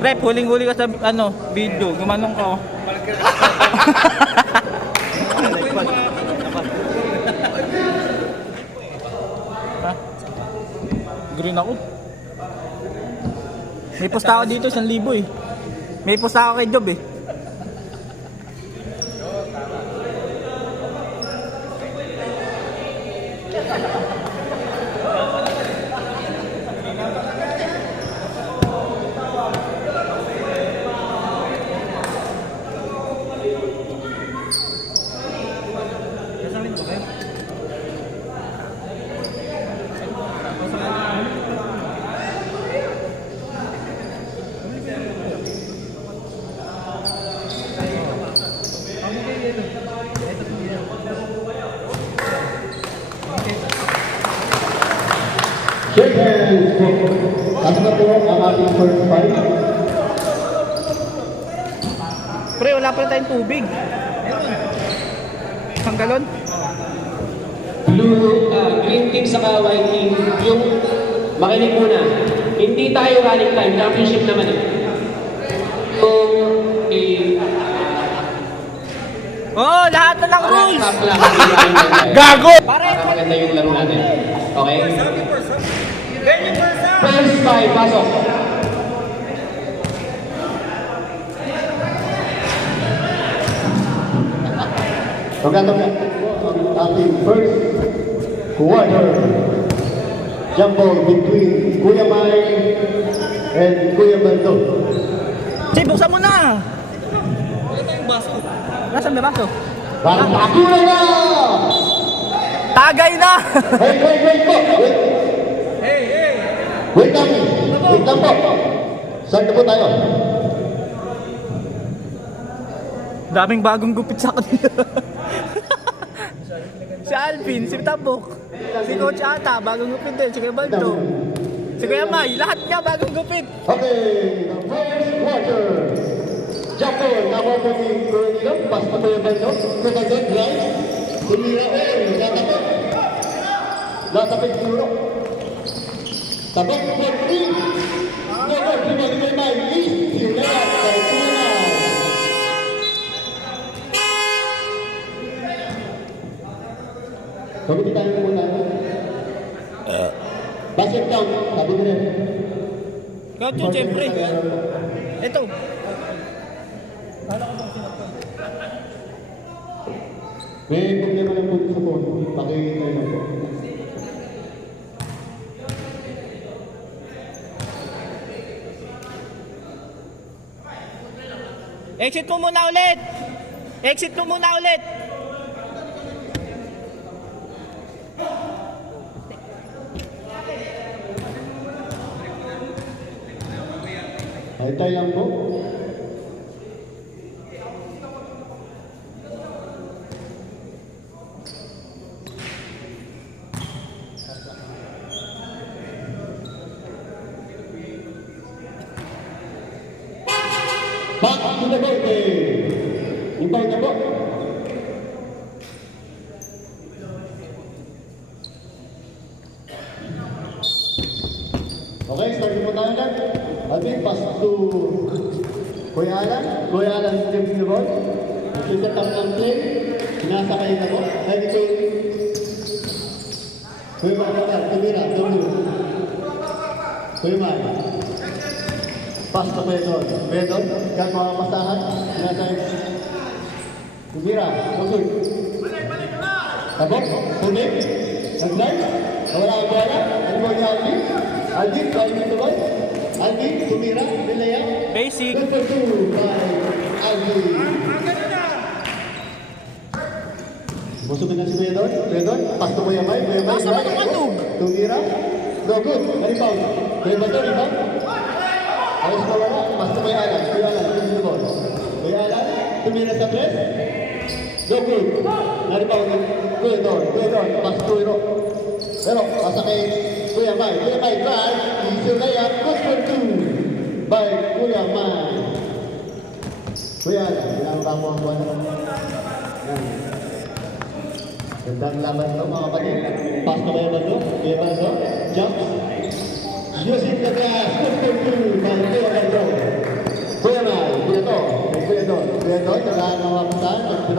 Rep, huling-huli ka sa video. Gumanong ka. Ha? Green ako. May posta ako dito, 1,000 eh. May posta ako kay Job eh. Shake hands po. Kasi na po ang ating first fight. Pre, wala pa tayong tubig. Isang galon. Green team saka white team, yung makinig muna. Hindi tayo running time, championship naman eh. Oh, lahat na ng rules. Gago! Para maganda yung laro natin. Okay? First five, pasok. Maganda po ang ating first quarter. Jump ball between Kuya Mai and Kuya Bando. Say, buksan mo na. Nasaan ba baso? Parang pakulay na! Tagay na. Wait po! Wait lang! Wait lang po! Saan na po tayo? Daming bagong gupit sa kanila. Si Alvin, si Tabok, si Coach Ata, bagong gupit din, si Kuya Baldo, si Kuya May, lahat nga bagong gupit. Okay, the first quarter. Jump ball, nakuha po ni Kuya Nilo, pas pa Kuya Bando, kumagod, right? Tumira, latapit. Latapit puro. Tabak, pwede. Never, kumagod kay May, least, sila, kay Kuya May. Sabi tayo muna. Basket down, sabi nila. Coach yun, siyempre. Ito. May problema lang po sa phone. Pakinggan lang po. Exit mo muna ulit. Exit mo muna ulit. Hintay lang po. Back to the goal game. Impay na po. Okay, start mo tayo lang. Adi, pass to Kuya Alan. Kuya Alan steps the ball. Set up ng play. Sinasakay na po. Ready to Kuya Alan, tumira, tumira. Kuya Alan. Pass to Bedon. Bedon, kahit mga masahan. Sinasakay. Tumira, tumira. Tabok, tumira. Nag-live. Wala ang bola. Ano mo niya, Alvin? Alvin, try mo ito ba? Alvin, tumira, nilaya. Basic. Number 2 by Alvin. Musubin na si Bedon. Bedon, pass to Kuya May. Kuya May, Basta mo naman tug. tumira. No good. Rebound. Kuya Bedon, rebound. Ayos pa wala. Pass to Kuya Alan. Kuya Alan, tumira the ball. Kuya Alan, tumira sa press. No good. Na-rebound. Kuya Don. Kuya Don, pass to Iro. Pero, pasa kay Kuya May. Kuya May, drive. Easy layup. Good for 2 by Kuya May. Kuya, ginagawa mo ang buwan. Gandang laban ito mga kapatid. Pass na Kuya Bando. Kuya Bando. Jump. Using the glass. Good for 2 by Kuya Bando.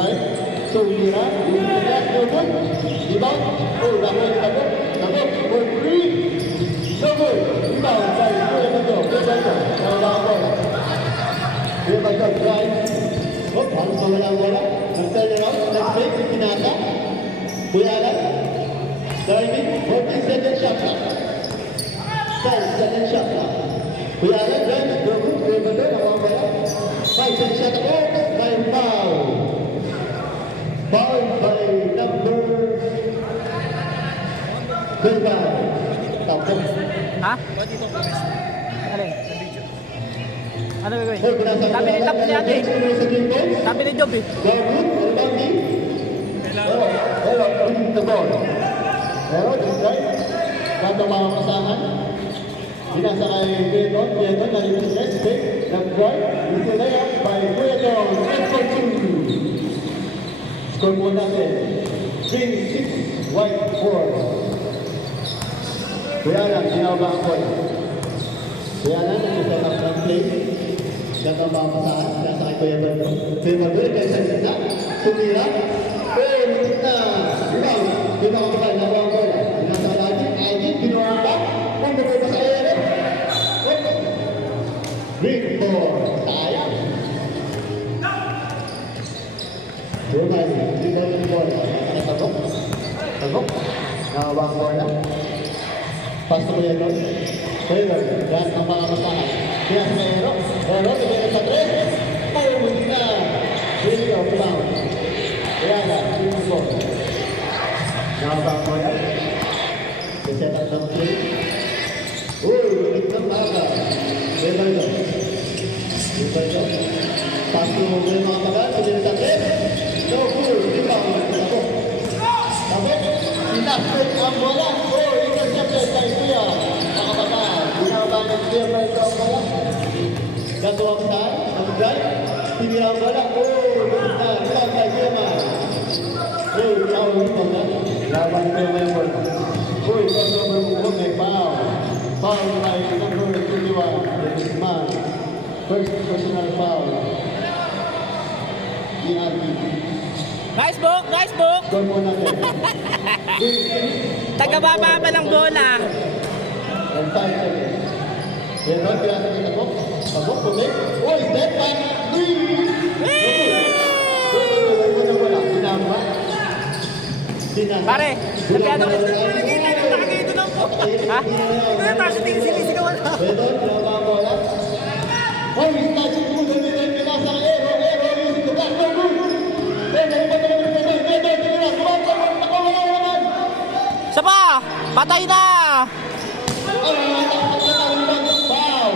right. Tumira. Yes, no good. Rebound. Oh, Ramon, Ramon. For three. No good. Rebound. By Kuya Bato. Kuya Bato, drive. Oh, halos mawala ang bola. Nag-turn around. Nag-break. Pinata. Kuya Alan. Driving. 14 second shot clock. 10 second shot clock. Kuya Alan, drive. Go good. Kuya Bato, nawang bola. 5 second shot clock. By foul. Foul by number 25. Tapos. Ha? Ano yun? Ano gagawin? Sabi ni Tap ni ate. Sabi ni Job eh. Pero, right? Bago mga pasangan, binasa kay Pieton, nalito sa next pick, nag-drive, ito na yan, by Pieton, 8-2. Score mo natin, green 6, white 4. Kuya lang, sinawag ang point. Kuya lang, nag-set up ng play. Ganda ang mga pasangan, binasa kay Kuya Bando. Kuya Bando, kay sa gitna, tumira. Oh, gitna. Rebound. Di ba ang bakal, nawa ang bola. Binasa lagi, Aydin, ginawa pa. Kung gano'n pa sa ere. Green 4, sayang. Rumay, rebound yung bola. Nakatagok. Tagok. Nawa ang bola. Pass to Kuya Lord. Kuya Lord, yan ang mga pasangan. Kaya sa Ero. Ero, tigil sa 3. Oh, hindi na. Really go, rebound. Kaya na, green 4. Nakabang mo yan. Set up ng play. Uy, ulit ng baka. Rebaldo. Rebaldo. Pass to mga mga tagal. Pwede sa 3. No, cool. Rebound. Tapos. Tapos. Sinapit ang bola. Oh, intercepted kay Kuya. Nakabaka. Binabang ng Kuya Baldo ang bola. Gato ang saan. Mag-drive. Tinira ang bola. Oh, bilang kay Kuya Man. Oh, yaw ito na. Laban ito yung member. Uy, crossover mo may foul. Foul by number 21. This man. First personal foul. Nice book! Nice book! Score mo natin. Tagababa pa ng bola. And 5 seconds. Yan o, pinasa kita po. Pabok, pumik. Uy, step back. Pare, napiano ka. Nakakita lang po. Ha? Kaya tayo sinisigawan na. Ito, pinaka ang bola. Oh, he's touching the ball. Pinasa ng Ero. Ero, using the back. No good. Isa pa! Patay na! Foul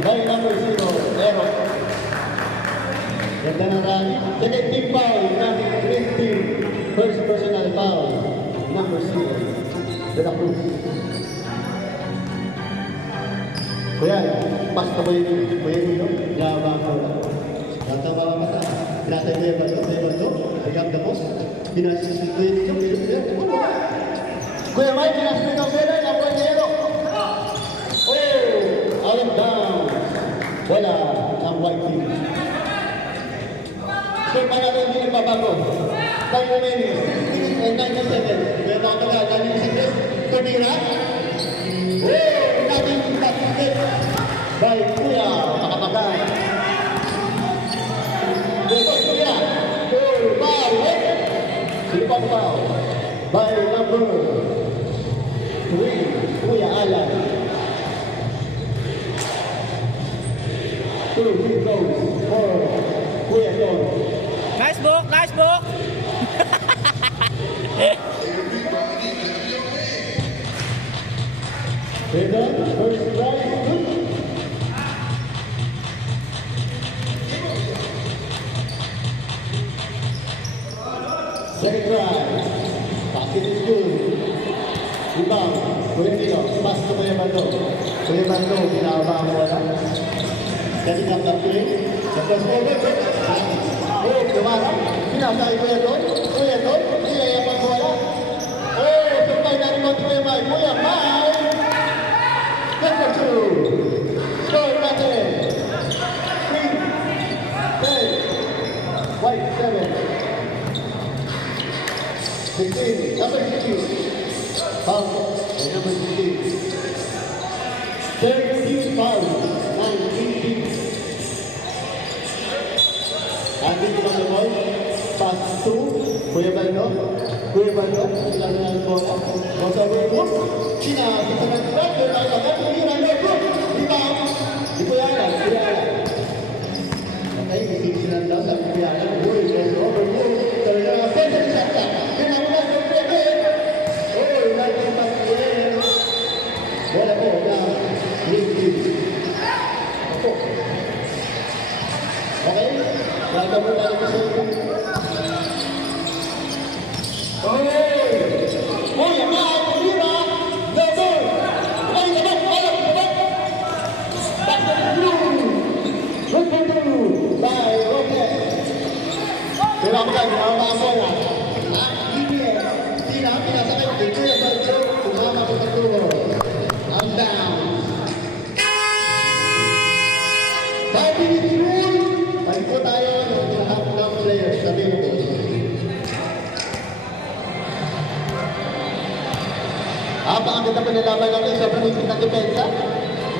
by number 0, Ero. Ganda na rally. Second team foul, green team. First personal foul, number 0, De La Cruz. Kuya, pas ka ba yun? Kuya yun? Yabang ko lang. Tatawa ka mata. Pinatay mo yung bato. Higam na po. Pinasisip ko yun. Kuya Mike, pinasisip ko yun. Ang pwede. Oh! Out of down. Wala ang white team. So, para rin hindi nagbabago. 5 minutes. 90 seconds. Kaya mga tagal, 90 seconds. Tumira. Oh! Nothing hit. By Kuya. Makapagay. Kuya. Oh! Foul. Silipang foul. By number 3. Kuya Alan. 2 free throws for Kuya Lord. Nice book! Nice book! Then, first try, good. Second try, basket is good. Rebound, Kuya Nino, pass to Kuya Bando. Kuya Bando, pinababa ang wala. Setting up the play. The first over, oh, kumara. Pinasa kay Kuya Don. Kuya Don, nilayang ang wala. Oh, supply na rin Kuya Mike. Kuya Mike! Number 2. Score natin. 3, 10, white 7. 16, number 16. Foul. Number 16. 13 foul. 19. Ating naman the ball. Pass to Kuya Baldo. Kuya Baldo. Ilang na ang bola. Bosa Wego. Sina. Sa nagpapag. Kuya Baldo. Kuya Baldo. Rebound. Di Kuya Alan. Kuya Alan. Okay. Isip sinanda sa Kuya Alan. Uy. Baldo. Baldo. Talaga nga. Pwede sa sa. Pinamula sa Kuya Alan. Uy. Baldo. Baldo. Bola po na. Ako. Okay? Laga mo tayo sa ito. Okay! Uy, ama! Pulira! Double! Ay, sabag! Alam! Sabag! Back to the blue! Good for blue! By Rocket! Kailangan ginawa mo na. Hindi pinasakay. Ito yung Baldo. Tumama ko sa tulo. I'm down. 5 minutes rule. Balik po tayo ng lahat ng players sa Philippines. Ang ganda pa nalaman natin sa panisip ng depensa.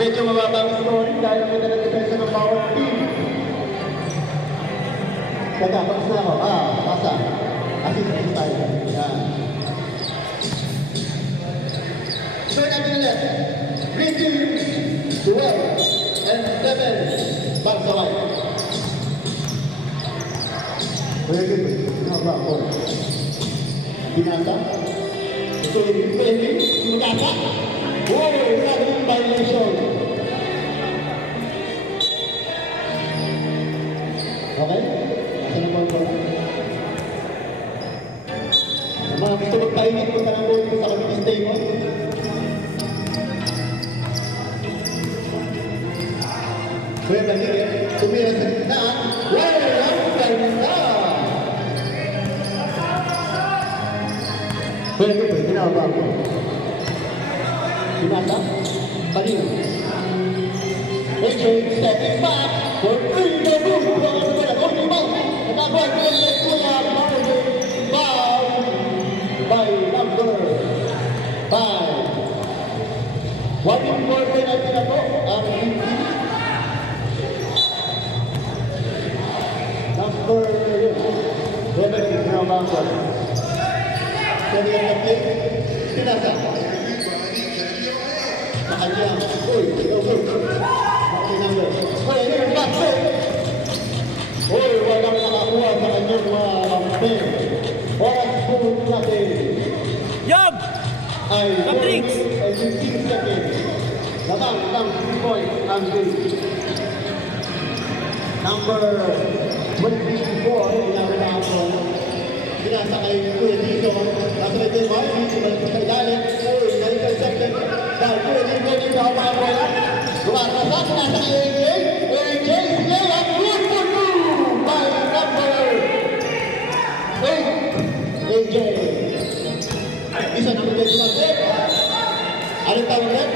Medyo mababa ang scoring dahil ang ganda ng depensa ng power team. Teka, pakas na ako. Pasa. Assist tayo. Yan. So natin ulit. Green team, Duel, and 7, Bagsaway. Pwede ba? Haba ako. Binasa. Ito yung pwede. Binasa. Uy, naging violation. Okay? Nasa na po ako? Mga gusto magpainit ko ka ng bowling sa community stable. Kuya Daniel, tumira sa gitnaan. Wow! Ang ganda! Pwede po, ginawa ko. Pinasa? Kanina. AJ, stepping back for 3 the move. Only ball. Nakakuha ko yung Kuya Marvin by number 5. What in more penalty na po? Ang hindi. Number 7, ginawa ko. Pwede yung nag-click. Pinasa. Sa kanya. Uy, okay. Okay number. Uy, ano yung back? Uy, walang nakakuha sa kanyang mga lampen. Oras po natin. Yob! Ay, Patricks! 15 seconds. Lamang ng 3 points ang game. Number 24, inawalaan ko. Pinasa kay Kuya Dito. Nasa may kay Marvin, sumalik sa ilalim. Uy, na-intercepted. Dahil Kuya Dito, hindi na umawala. Lumatasak, nasa kay AJ. AJ, layup, good for two! By number 8, AJ. Isa naman kayo sumasit. Anong tawag rin?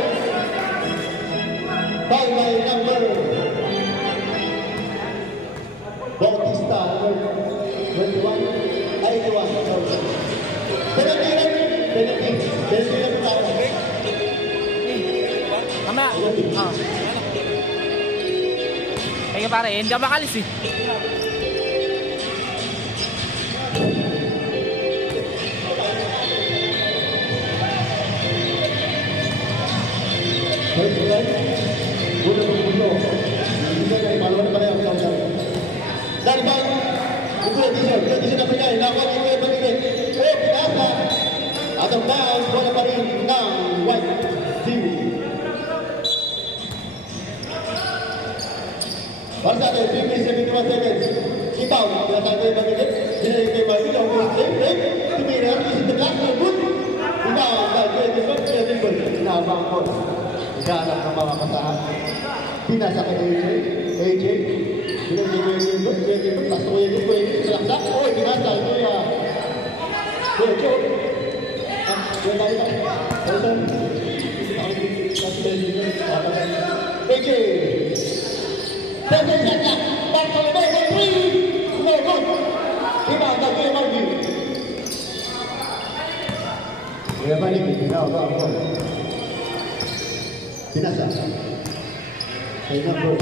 By number Bautista, number 21. Ay, 21. Penalty lang tayo. Mamaya. Kaya pare, hindi ka makalis eh. Dari bang, Kuya Dizon na pinay, nakawag yung Kuya Bagigit. Pinasa. Atong down, bola pa rin ng White Team. Para sa atin, 71 seconds. Ipaw, pinasa Kuya Bagigit. Hinayin kay Marvin, ang Kuya Bagigit. Tumira, isip the glass, ng good. Ipaw, Kuya Dizon. Sinabang ko. Nagkahanap ng mga kasahan. Pinasa kay AJ. Pinasa Kuya Salaksak. Uy, pinasa. Kuya Joe. Kuya Dali. AJ. Pinasa niya. Pinasa niya. No good. Pinasa Kuya Marvin. Kaya balik, now, go. Pinasa. Kaya number.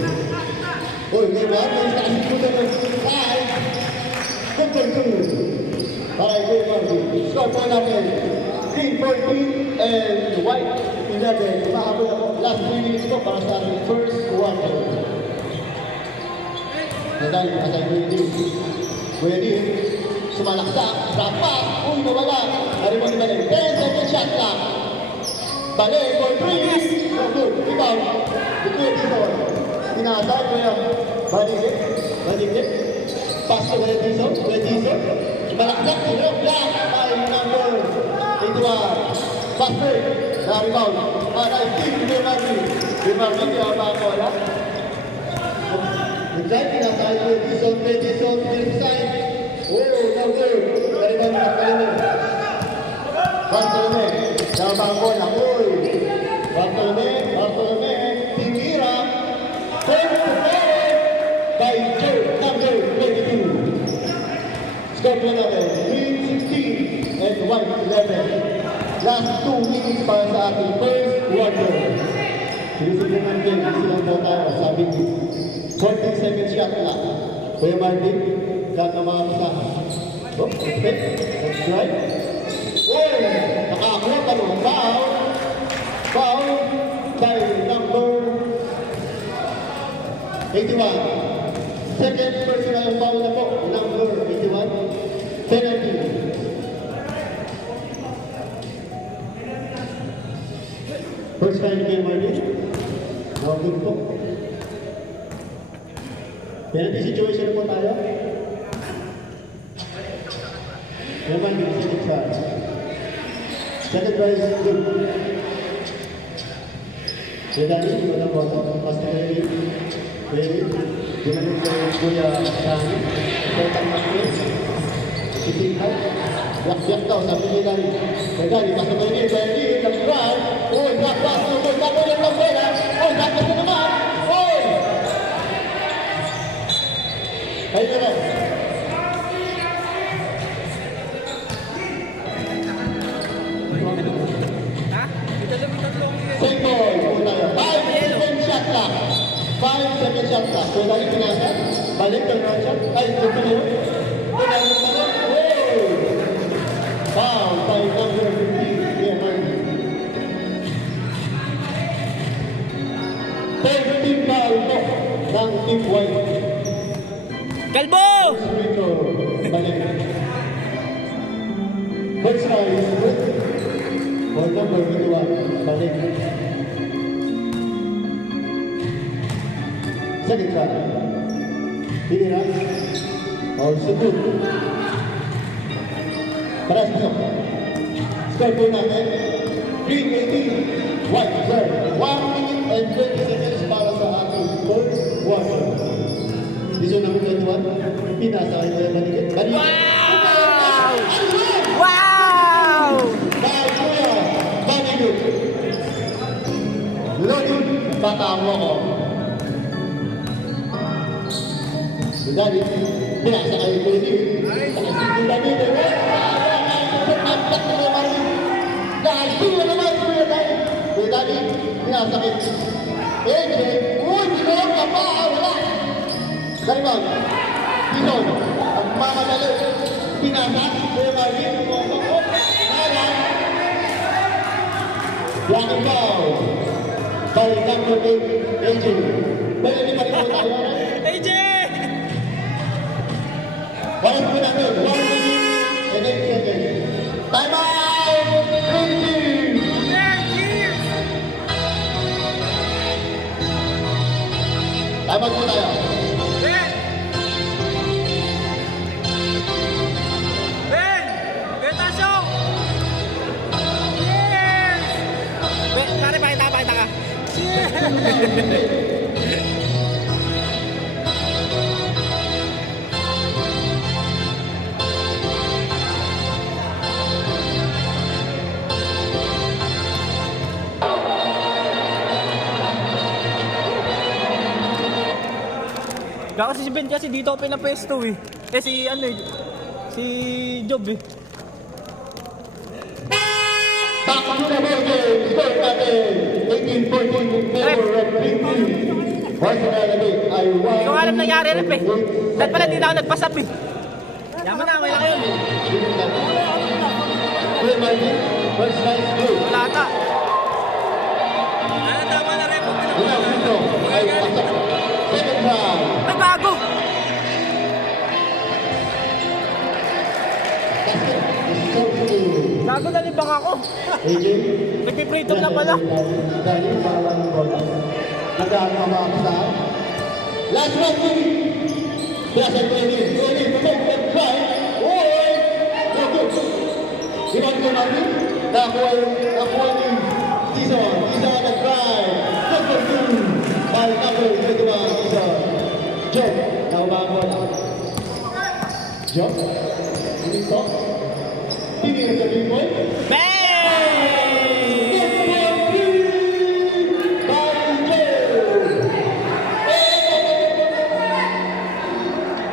Uy, may mga may nakasiputan ng 5. Compare 2. Para ito yung score po natin. Green 14 and white 11. Mahabol ako. Last 3 minutes ko para sa ating first quarter. Nadali, asay Kuya D. Sumalaksak. Rapat. Uy, mababa. Dari mo ni Balik. 10 second shot lang. Balik for 3. Good. Ikaw. Good dito. Inaasay ko yung Balik. Pass to Kuya Dizon. Sumalaksak. Black. By number 81. Fast break. Na-rebound. Para i-team. Di Marvin. Di ako wala. Nag-drive. Inaasay ko yung Dizon. Inside. Oh, no good. Bartolome. Nabang bola. Uy. Bartolome. Tingira. Take to play by Joe. Number 22. Score po natin. Green 16 and white 11. Last 2 minutes para sa ating first quarter. Sinisigaman din. Silang po tayo. Sabi ko. 14 second shot lang. Kuya Martin. Gano'n mga masahan. Oh, okay. That's right. Oh, nakakuha pa nung foul. Foul by number 81. Second personal foul na po. Number 81. Penalty. First time game, Martin. Now good po. Penalty situation po tayo. Naman din sa charge. Second prize is good. Kedali, di mana boto. Pasti ready. Di mana Kuya Rani. Tentang Marquez. Itingkat. Yak-yak daw sa Kedali. Kedali, pasok ko ini. Kedali, nag-run. Uy, black-black. Uy, tapos yung pambela. Uy, tapos na naman. Uy! Ayun na. Second, 5 second shot lang. 5 second shot lang. So, dahil pinasa, balik ang shot. Ay, ito na yun. Foul, by number 15. Yeah, man. 13 foul po ng Team White. Kalbo! Balik. First try is good. Ball number 21. Balik. Second try. Tinira. Also good. Paras mo. Score po natin. Green 18. White 12. 1 minute and 20 seconds para sa ating first quarter. Iso number 21. Pinasa kayo na baligid. Wow! Wow! Lodin, bata mo ko. Dali, pinasa kayo ko rin. Dali, dali, pinasa kayo. AJ, uy, binuhog ka pa, wala. Dali ba? Binuhog, ang mamadali. Pinasa, kuya Marvin, kumokok, halang. Blocking foul. By number 8, AJ. Dali, di pa rin po tayo. AJ! Walang po natin, 1 minute and 8 seconds. Time out! Time out po tayo. Ben! Betasyo! Yes! Ben, pare, pakita ka. Yes! Kasi si Ben kasi dito ako pinapwesto eh. Si Job eh. Back to the ball game. Score natin. 18-14 in favor of Pinky. Once again, ay 1. Hindi ko alam nangyari, rep eh. Dahil pala di na ako nagpasap eh. Yaman na, may laki yun. Kuya Martin, first nice blue. Wala ata. Una, dito, ay pasok. Second round. Ay, bago. Bago na libang ako. AJ. Nagpiprito na pala. Dahil parang bola. Nagkakabaksa. Last one, please. Last one, please. Ready, protect and try. Oy! Iwan ko natin. Nakuha ni Tison. Tison nag-try. Just for two. By number 21, Tison. Joe. Nakuha ang bola. Joe. Dito. Tingin sa big boy. Bang!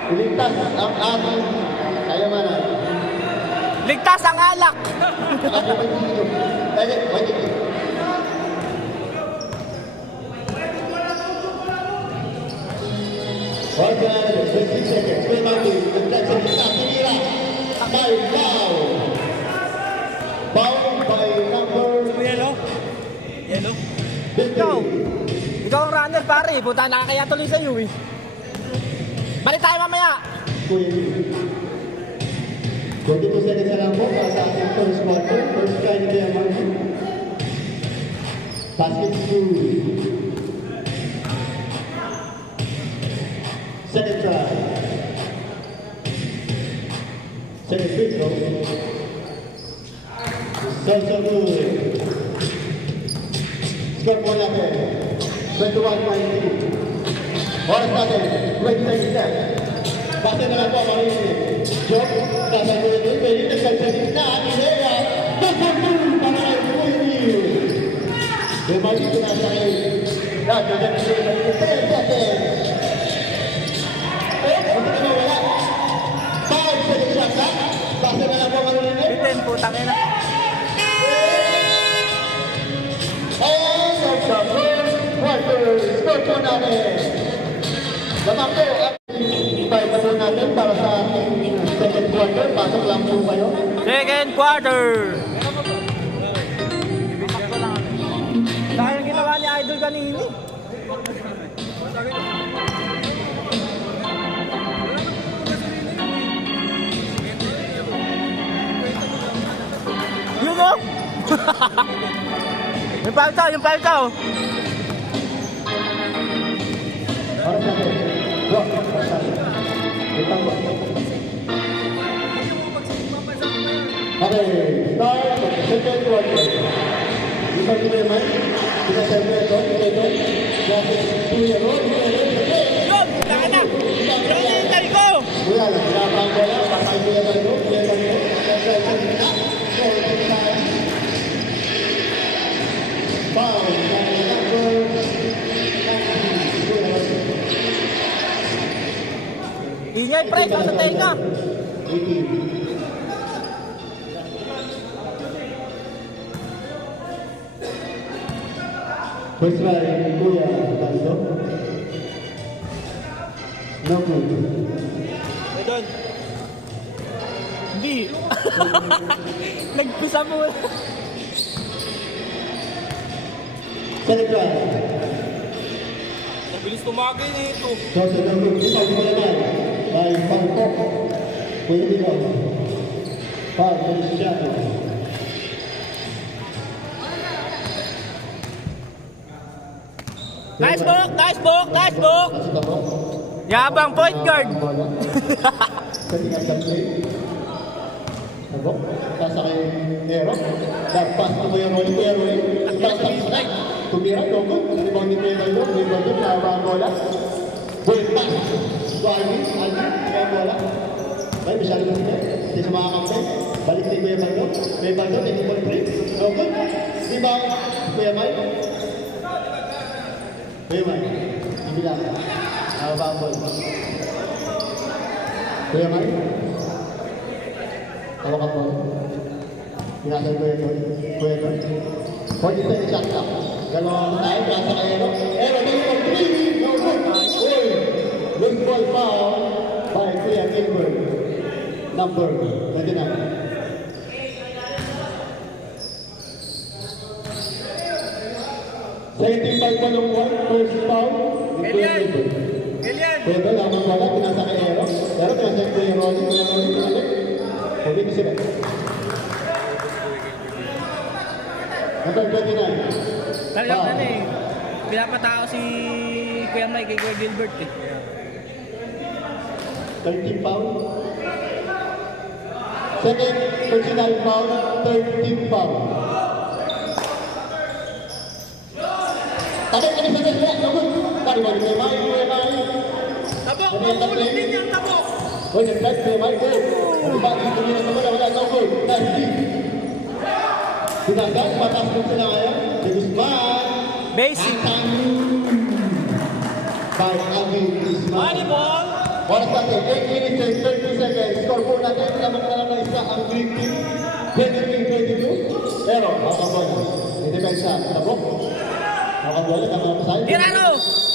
Iligtas ang ating kayamanan. Ligtas ang alak. Ako ba dito? Wait. Once again, 20 seconds. Kuya Martin, nagtagsa kita. Tinira. By foul. Foul by number Yellow. 50. Ikaw ang runner pare. Puta, nakakaya tuloy sa iyo eh. Balik tayo mamaya. Kuya Lee. 22 seconds na lang po para sa ating first quarter. First try ni Kuya Martin. Basket two. Second try. Second free throw. So good. Score po natin. 21-19. Oras natin. 20 seconds. Basta na lang po, marinig. Joke, nasa Kuya Lee. Pwede nagsalsalit na ang ideya. Napapul para kay Kuya Lee. Bumalik ko na sa kayo. Dati, dati, 10 seconds. Buti na wala. 5 seconds shot na. Basta na lang po, marinig. Bitin, putang ina. And that's the first quarter. Score po natin. Lamang po ang five na po natin para sa ating second quarter. Pasok lang po kayo. Second quarter. Dahil yung ginawa ni Idol kanini. Yun o! Yung palta, yung palta o! Oras natin. Go. Oras natin. Itang ba? Okay. Start. Second quarter. Isa ko naman. Isa siyempre ito. Ito. Dahil 2-0. Yun! Taka na! Yan na yung tali ko! Wala lang. Pinapang bola. Pasay ko yung talo. Yan talo. Yan talo. Foul. Number 19. Ingay pre, sa tenga! 18. First try, Kuya Daldo. No good. Idol! Hindi! Nagpisa mo! Second try. Nabilis tumagay na ito! So, sa Daldo, ikaw mo naman. By Bangkok. Kuya Dino. Foul, Feliciano. Nice book! Nice book! Nice book! Kasi ako. Yabang point guard! Sa tingnan ng play. Sabok. Nasa kay Nero. Nagpas na mo yung Rolly Kuya Rolly. Nagpas. Tumira. Logo. Rebound ni Kuya Rolly. Rebound ni Nava ang bola. Bull pass. Alvin. Kaya bola. Ay, masyado na sila. Hindi sa mga kampe. Balik ni Kuya Baldo. Kuya Baldo. Taking ball free. Logo. Rebound. Kuya Mike. Kuya Mike. Ibilang. Nava ang bola. Kuya Mike. Tawag ang bola. Pinasa ko ito. 47 shot clock. Dalawa na tayo. Pinasa kay Ero. Ero, game of 3. No good. Uy! Loose ball foul by Kuya Gilbert. Number 29. Second team foul pa ng one. First foul. Elian! Elian! Pero lamang wala. Pinasa kay Ero. Pero pinasa kay Kuya Rolly. Kuya Rolly. Pinalik. Hindi ko sila. Number 29. Talagang ano eh. Pinapatao si Kuya Mike kay Kuya Gilbert eh. 13 foul. Second personal foul, 13 foul. Tabi ka ni sa kanya, naman. Tabi ka ni Kuya Mike, Kuya Mike. Tabok! Mahulog din yung tabok! Hoy, nag-drive Kuya Mike, go. Ano ba, dito nyo na sa wala, no good. Nice deep. Sinagas, matas mo sila ngayon. Si Guzman. Basic! By Alvin Guzman. Volleyball! Oras natin, 8 minutes and 30 seconds. Score po natin, lamang na lang na isa ang Green Team. 23-22. Pero, makabola. May depensa, tabok. Makabola, tama pa sa'yo. Tirano!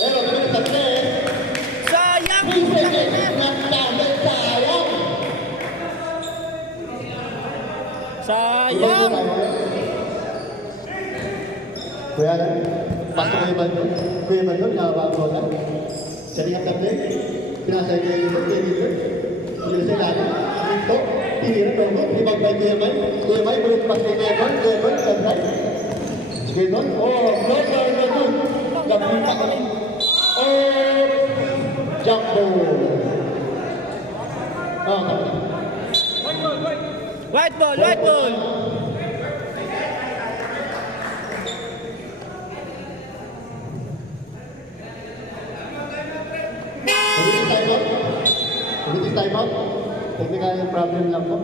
Pero, tuloy sa 3. Sayang! 3 seconds. Nagdamay, sayang. Sayang! Kuya lang, pasok kayo ba doon? Kuya ba doon, nakabang bola? Saling ang tabi, pinasay kayo yung dito. Pinasay natin, dito, tinira, doon, ibang bay Kuya May. Kuya May, bulot pas kay Devon, Devon, gandray. Sige doon, Devon, Devon. Gabita ka rin. Jumbo. Tama. White ball! White ball! Ulitin time out. Technical problem lang po.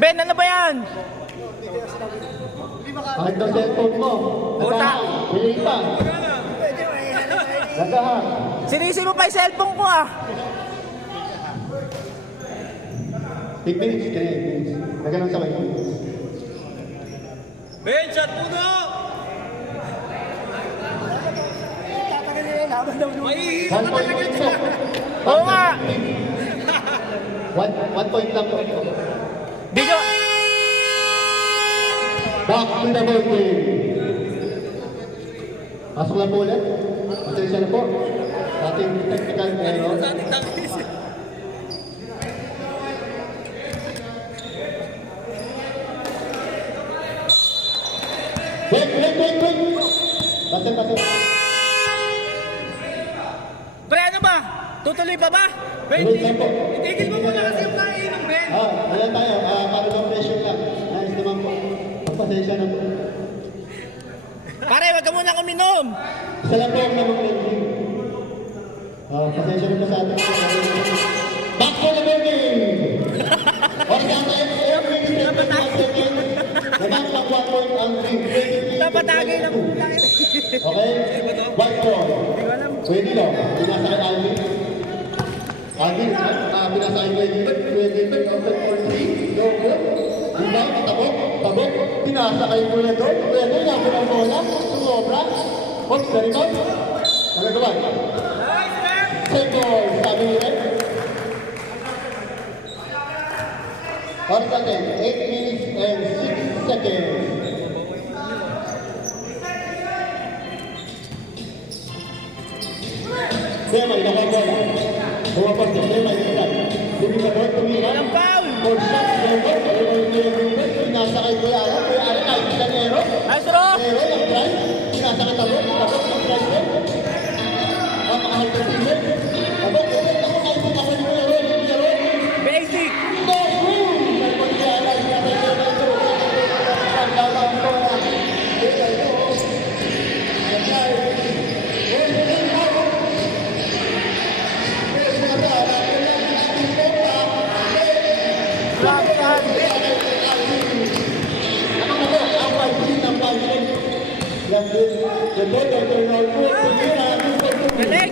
Ben, ano ba yan? Bakit daw cellphone mo? Puta! Pili pa. Nagaha. Sinisi mo pa yung cellphone ko ah! 8 minutes, kaya 8 minutes. Nagalang sabay. Ben, shot mo na! Mahihilo ka talaga dyan! Oo nga! 1 point lang po. Video! Back to the ball game. Pasok lang po ulit. Pasensya na po. Ating technical error. Wait. Basit. Pre, ano ba? Tutuloy pa ba? Ben, Wait lang po. itigil mo muna kasi yung kainom, Ben! Ayan tayo. Para ng pressure lang. Nice naman po. Pasensya na po. Pare, wag ka muna kuminom! Isa lang po ang namang ending. Pasensya na po sa ating back to the ball game! Oras na tayo. 4 minutes and 21 seconds. Nagkakak 1 point ang team. Napatagay na muna. Okay? White ball. Pwede no? Pinasa kay Alvin. Alvin, pinasa kay Gilbert. Open for 3. Go. Rebound, tabok. Pinasa kay Kuya doon. Pwede, yapo ng bola. Sumobra. Oops, na rebound. Nagagawa. Second, sabi nila. Oras natin, 8 minutes and 6 seconds. Sema, ilakay bola. Bumapas na, Sema, ilakay. Tumira. Walang foul! For shots, pinasa kay Kuya Alan. Kuya Alan, kahit isang ero. Nice throw! Ero, nag-try. Pinasa kay Tabok, nag-try din. Ang mahal ka sila. Tabok, kahit pinasa ni Kuya Ero. Basic!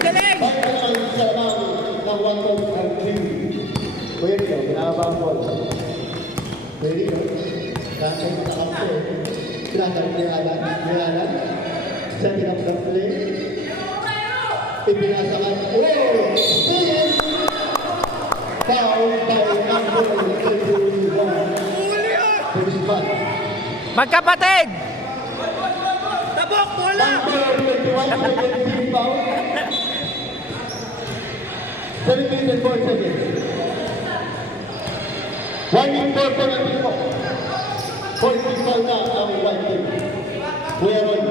Galing! Ay, nakakampi. Pinasang ni Alan. Setting up the play. Ipinasakan. Oh! Steal! Foul by number 21. First one. Magkapatid! Number 21 foul. 7 minutes and 4 seconds. 1 minute 4 penalty po. 40 foul na ang white team. Kuya Ron.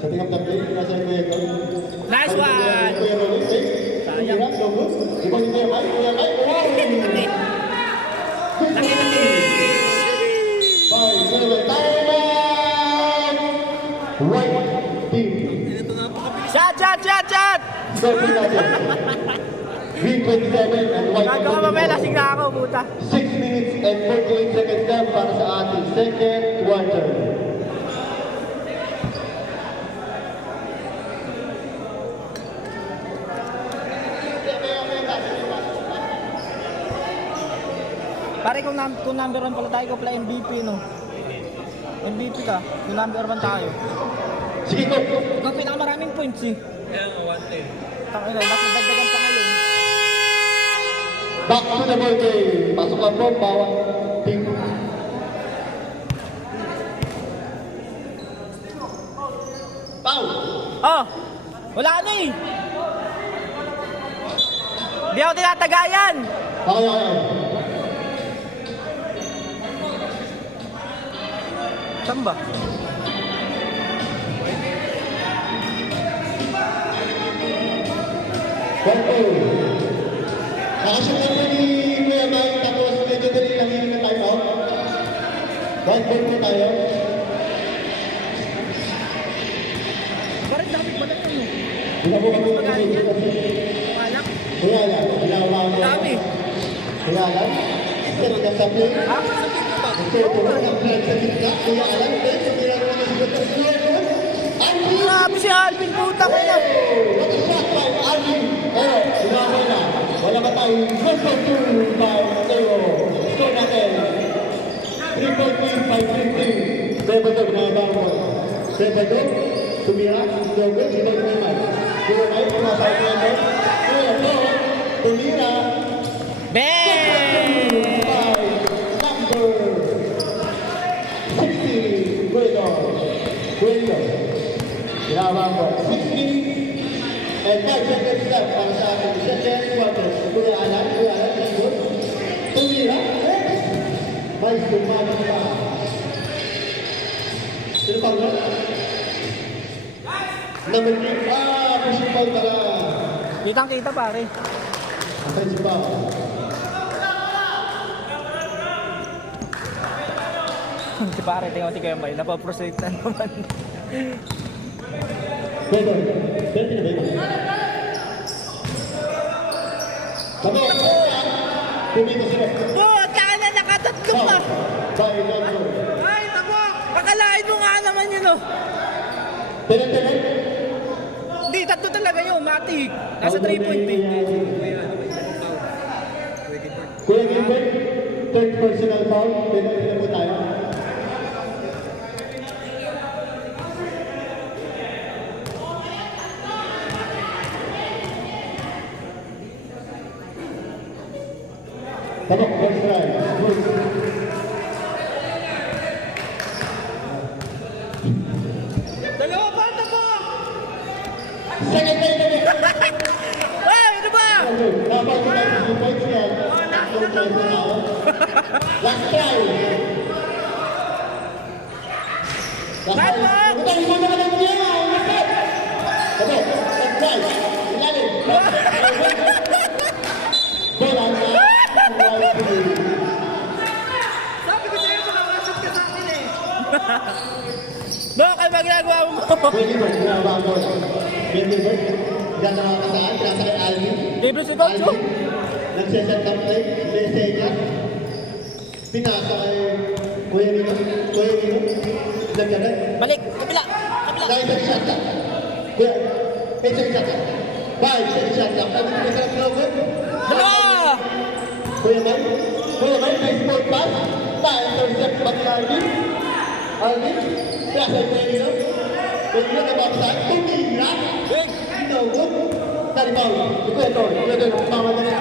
Setting up the play. Nasa Kuya Ron. Nice one! Kuya Ron. Sayang. Ibang ni Kuya Mike. Kuya Mike. Laki-laki! White team. Shot! Green 27 and white Gagawa mamaya, lasing na ako, puta. 6 minutes and 48 seconds na para sa ating second quarter. Pare, kung number 1 pala tayo, ko pala MVP, no? MVP ka, kung number 1 tayo. Sige ko. Ikaw pinakamaraming points, eh. Kaya nga, 110. Takina, nakadagdagan pa ngayon. Back to the ball game. Pasukan po, bawat team. Foul! Oh! Wala na eh! Di ako tinatagayan! Okay. Saan ba? Nakasya na po ni Kuya Mike, tapos medyo dali lang yun na time out. White ball po tayo. Parang dami pala yun. Hindi po kami Magaling yan. kasi. Wala. Kuya lang, Dami. Kuya lang, sir, nasa play. Ha? Ito po, ang plan sa gitna. Kuya lang, pwede, kuya lang na sigat ang kuya lang. Alvin! Grabe si Alvin, puta ka na. What a shot by Alvin! Oh, sinabi na. Wala ba tayong good for two by Teo. Score natin. 3.3 by 15. Bebado, ginagawa mo. Bebado, tumira, Dogon, ibang Kuya Mike. Kuya Mike, pumasay ko natin. Kuya Mo, tumira. Bang! By number 60, Guido. Ginagawa mo. 6 minutes and 5 seconds left para sa ating second quarter. Kuya Alan, good. Tumira, may sumama pa. Sino pa nga? Number 3, pushing ball pala. Kitang-kita pare. Asay si Pao. Si pare, tingnan mo si Kuya May, napaproceed na naman. Pwede na ba yun? Sabi, pumito sila. Puta ka na, nakatatlo pa! By Lonzo. Ay, nako! Akalain mo nga naman yun, oh! Tinan. Hindi, tatlo talaga yun, matik. Nasa 3 point, eh. Kuya Gilbert, third personal foul. Tinan po tayo. Tabok, first try. Good. Dalawa pa, tako! Second try na rin. Ay, ano ba? Dapat ko tayo 2 points yan. Third try na ako. Last try. Last try. Utang mo na lang niya. Tabok, third try. Ilalim. Bola na. Sabi ko sa'yo, makakasot ka sa akin, eh. Bakit ba ginagawa mo? Pwede ba? Ginagawa ko. Pwede ba? Diyan nakakasaan. Nasa kay Alvin. Libre si Coach, oh. Nagseset up play. Lesenya. Pinasa kay Kuya Nino. Diyan ka na. Balik, kabila. Dahil isang shot lang. Kuya, isang shot lang. Bye, isang shot lang. Pwede mo sa logo. Dalawa! Kuya Mike, nice ball pass. Bye, 30 seconds. pati Alvin. Alvin, pinasa yung Pedro. Pedro na babasahin, tumira. No good. Naribaw. Ito. Tama na rin.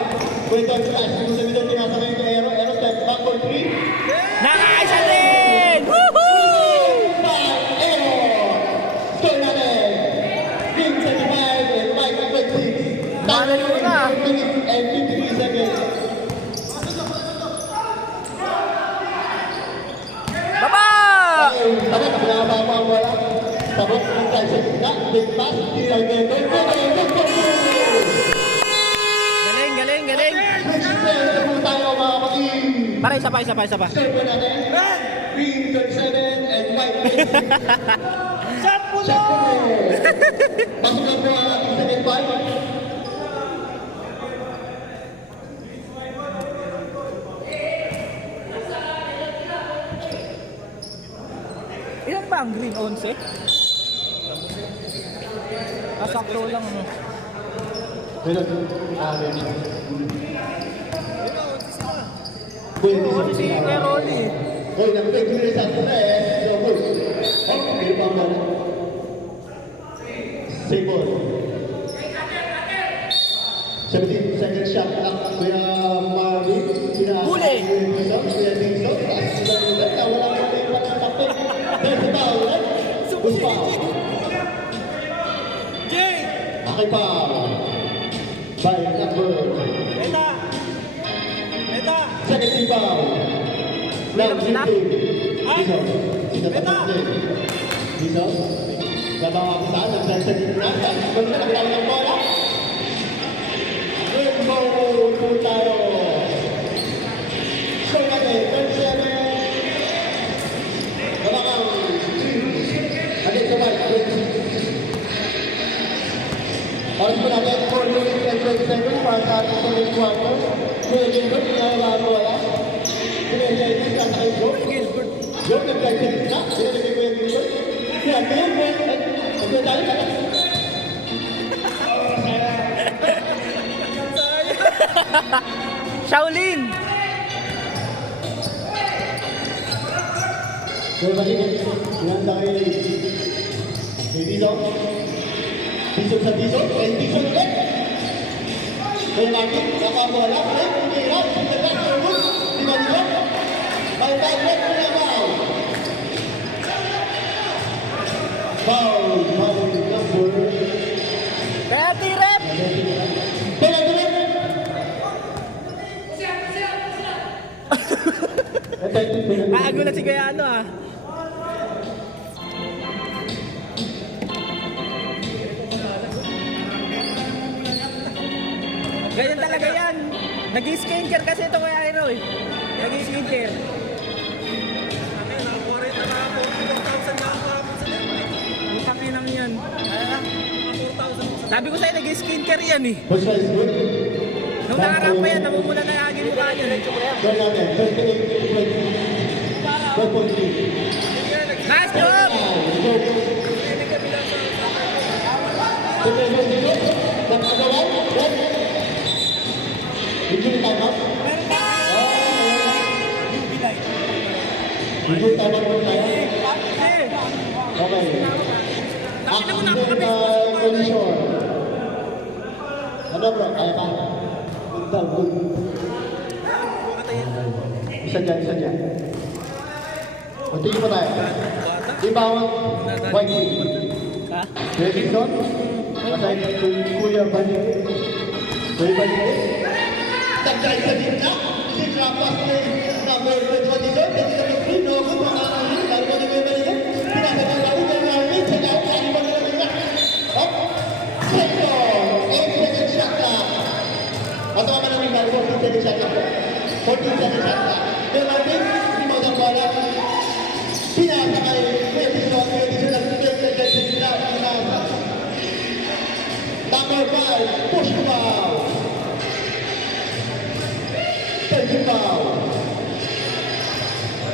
Ito, kung sa midong pinasa ngayon kay Aero. Aero, step back for 3. Nakakaisa din! Woohoo! Aero. Score natin. Game 75 and 5-26. Mana yun na? 9 minutes and 53 seconds. Baba! Sabot, pinakababa ang bola. Sabot, ang tricep na. Big pass, tinag na ito. Galing. Switching play, ito po tayo mga kapatid. Para isa pa. Score po natin. Green 37 and white 26. Sampulo! Pasok na po ang ating second fight. Ilan ba ang green 11? Sakto lang ano. Meron. Meron siya. Pwede Oo, si Kuya Rolly. Hoy, nag-break yung isa ko na eh. So, good. Oh, may pa ba na? Save ball. 17 second shot clock. Kuya Marvin. Huli! Kuya Dingso. Wala ka pa yung patatapin. There's a foul, right? Good foul. Jay! Okay pa. By number. Second rebound. Now, Sila? Dito. Gabawa ko saan. Nagdaan sa gitna. Kung sa kabilang ng bola. Good ball po tayo. Score natin. 37. Gabakang 3. Against the white. Oras po natin. 4 minutes and 20 seconds. Para sa ating second quarter. Kuya Gilbert, pinawala ang bola. Kuya Gilbert, kasakay ko. Yung nag-guide na, sinalagay ko yung Gilbert. Kaya Gilbert, okay tayo ka. Shaolin! Kuya Balik, pinanda kayo na yun. May Dizon. Dizon sa Dizon, and Dizon ulit. Kuya Martin, nakabola, tumira, sindagat, turun, di ba Dizon? By Baglet, pinabaw. Foul number. Kaya tirep! Penalty. Nakagulat si Kuya ano ah. Ganyan talaga yan. Nag-skincare kasi ito Kuya Aero eh. Nag-skincare. Utang inang yan. Sabi ko sa'yo nag-skincare yan eh. First one is good. Nung nakarap pa yan, namumula na yung agin mukha niya. Score natin, 38-20. 12.3. Nice job! Injury timeout. Injury timeout mo tayo. Okay. Accident collision. Ano bro? Kaya pa? Good. Isa dyan. Continue pa tayo. Rebound, white team. Ha? Ready, Don? Pasay kay Kuya Balik. Kuya Balik. Nag-drive sa gitna. Gitna pass na number 21. Dito sa screen. No, good mga kakaroon. Lalo ko na Kuya Balik. Pinasa ng laro kay Marvin. Sa laro, kani ba na lang Hop. Second. 8-second shot clock. Matawa ka namin laro. 14-second shot clock. 14-second shot clock. Kuya Marvin, hindi mo ng bola. Pinasa kay Edison. Edison nag-break sa gitna. Pinasa. Number 5, push foul. Take foul.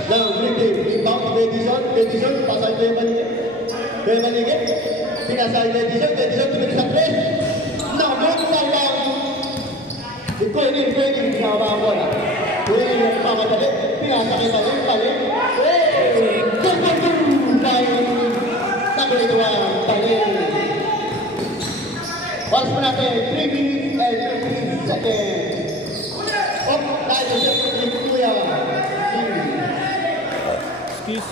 Now, Britain, rebound to Edison. Edison, pasay Kuya Baligid. Kuya Baligid, pinasay kay Edison. Edison, tumili sa press. Now, good foul. Kuya Nin, pinababa ang bola. Kuya Nin, pamadali. Pinasa kay Balik. Once po natin, 3 minutes and 15 seconds. Oh, tayo siya po yung kuya. Excuse.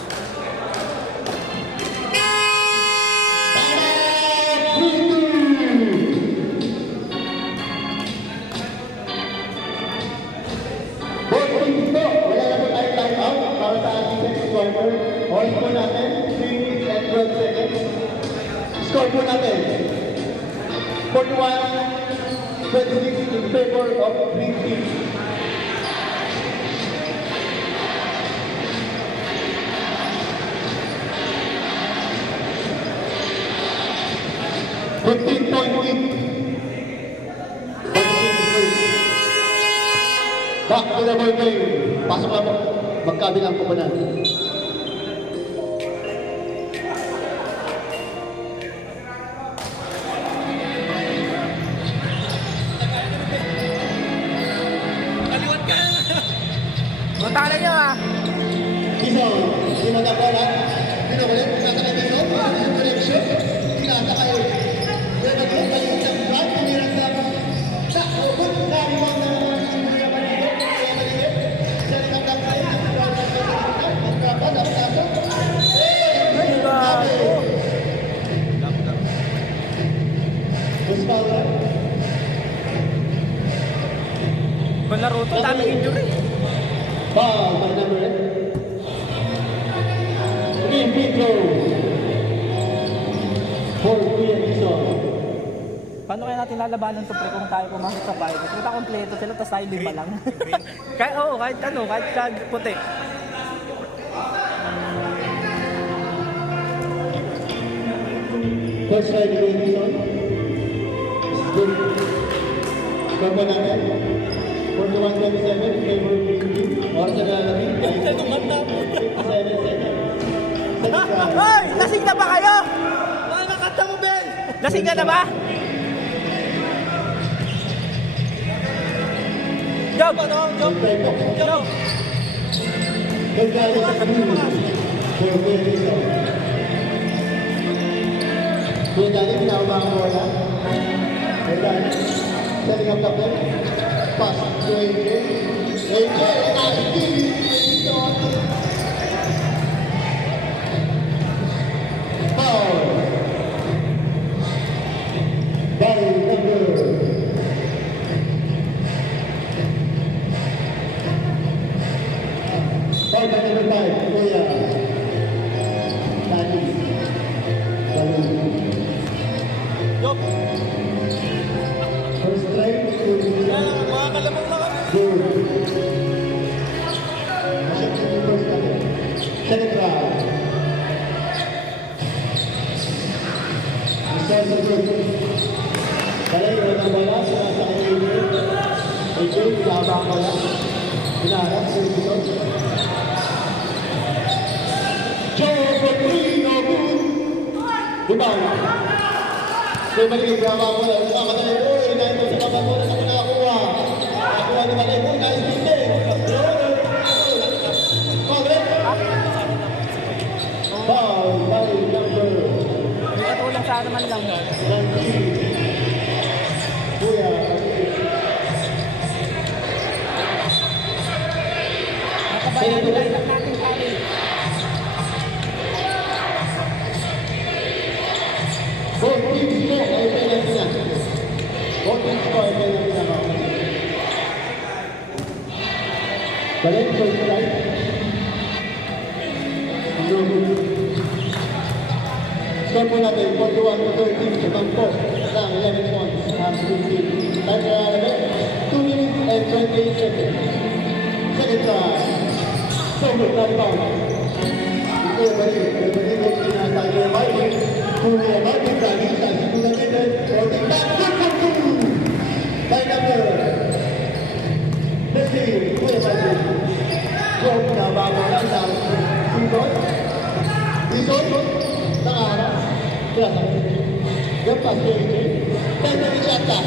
Wala na po tayo time out para sa ating second quarter. Oras po natin, 3 minutes and 12 seconds. Score po natin, 41-26 in favor of Green Team. Point lead. Back to the ball game. Pasok na po. Magkabilang po na. Puntahan nyo ah. Biso, hindi mo na bola. Pinukulit, pinasakay Biso. Yung connection, pinasakay. Pero nag-umpay yung isang brand, pumirang sa ubod. Nariwang na naman ang mga paligid. Kaya paligid. Sa likang lang tayo. Magkapa, napasok. Buspaula. Palaro to, daming injury. Foul by number 8. Green free throw. For Kuya Biso. Paano kaya natin lalabanan to pre kung tayo pumasok sa bahay? Kita kompleto sila, tapos tayo lima lang. Kahit, oo, kahit ano, kahit puti. First try ni Kuya Biso. Good. Score po natin. 41-27 in favor of Green Team. Oras na nalalagin. 57 seconds. Second round. Hoy! Lasing na ba kayo? Nakakata mo, Ben! Lasing ka na ba? Job! Job! Job! Good rally sa Blue. For Kuya Biso. Kuya Dali, pinakaba ang bola. Kuya Dali. Setting up the play. Pass to AJ. AJ, nice deep. Foul. By number. Foul by number 5. Kuya Dali. Dali. Job! First strike. Mga kalamang na kami. Good. Masyadong yung first natin. Second round. Isa sa good. Kaya yung mga bala sa nasa kanya AJ, pinaba ang bala. Pinaharap sa ito. Joe Petrino. Rebound. Kaya mali yung gawa mo lang. Sa mga tayo, dahil mo sa kapag mo na sa nakakuha. Nakakuha ni Malay mo, guys, hindi. Foul by number Katulong sa naman lang. 19. Kuya. Nakabayan nila lang natin kami. Both teams po ay penalty na. Both teams po ay penalty na. Balik, first strike. Score po natin, 41-13 sa tampo ng 11 points ang Green Team. Time na natin, 2 minutes and 28 seconds. Second try. So good, not foul. Ito yung balik. Yung balik ko sinasal yung balik. Kuya Martin Dali, sa simulated, holding back, good for two! By number 15, Kuya Martin. Job na bago lang sa Sindon. Bison, nakaharap. Kaya sa yung pass to AJ. 10 minutes shot na.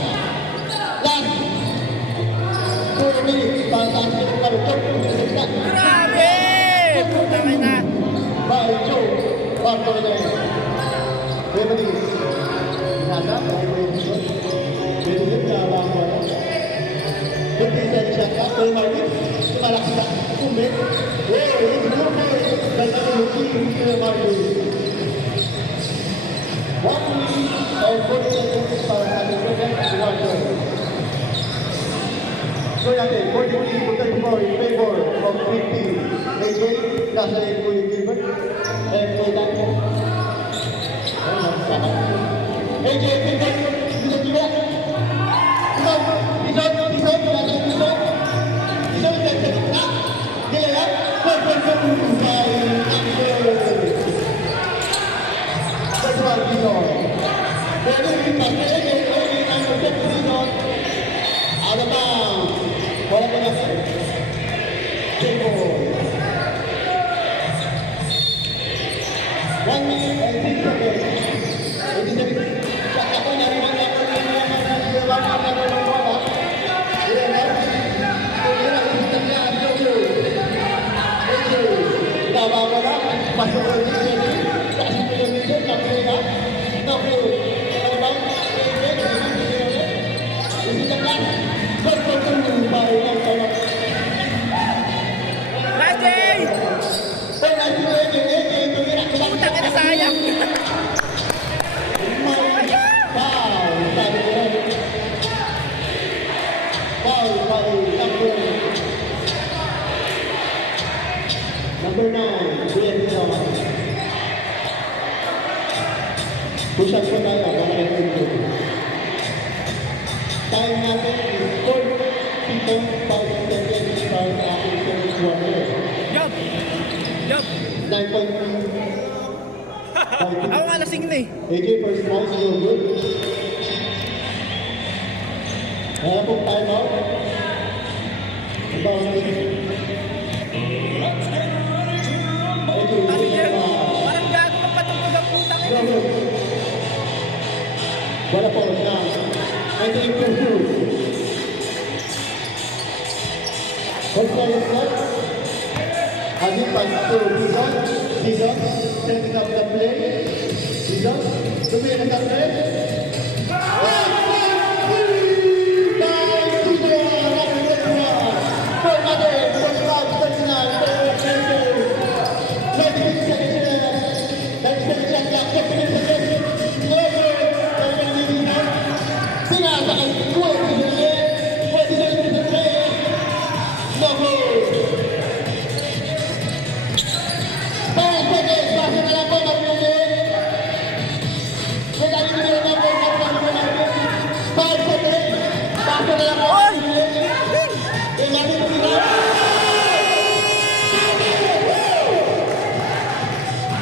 Last 2 minutes para sa ating karutok. Grabe! Puta kayo na. By Joe Bartolome. Remedies. Nasa, by Joe. team, Kuya Mario. 1 minute and 40 seconds para sa ating second quarter. So natin, 43 to 34 in favor of 50. AJ, nasa rin po yung Gilbert. And Kuya Dante. AJ, Gilbert, Gilbert, Gilbert. Isot, Isot, Isot, nasa yung Isot. Isot, Isot, Gilbert, that's what we know. Pero yung pagkakas ay ang pagkakas out of bounds. Wala pa na sir. Jimbo. 1 minute and 6 seconds. Hindi sabi, ako na rin ang Putang ina, sayang! Number 9, Vietnam. Push-up po tayo, mga ito. Time natin is 40.5 seconds para sa ating second quarter. Yup! Yup! 9.5. Ako nga lasing na eh. AJ first try, so good. Kaya pong time out. About Kasi Jer, parang gago magpatugtog ang putang ina. wala po na. I think you're through. What's the result? Adi pass to Dizon. Dizon, setting up the play. Dizon, tumira sa play.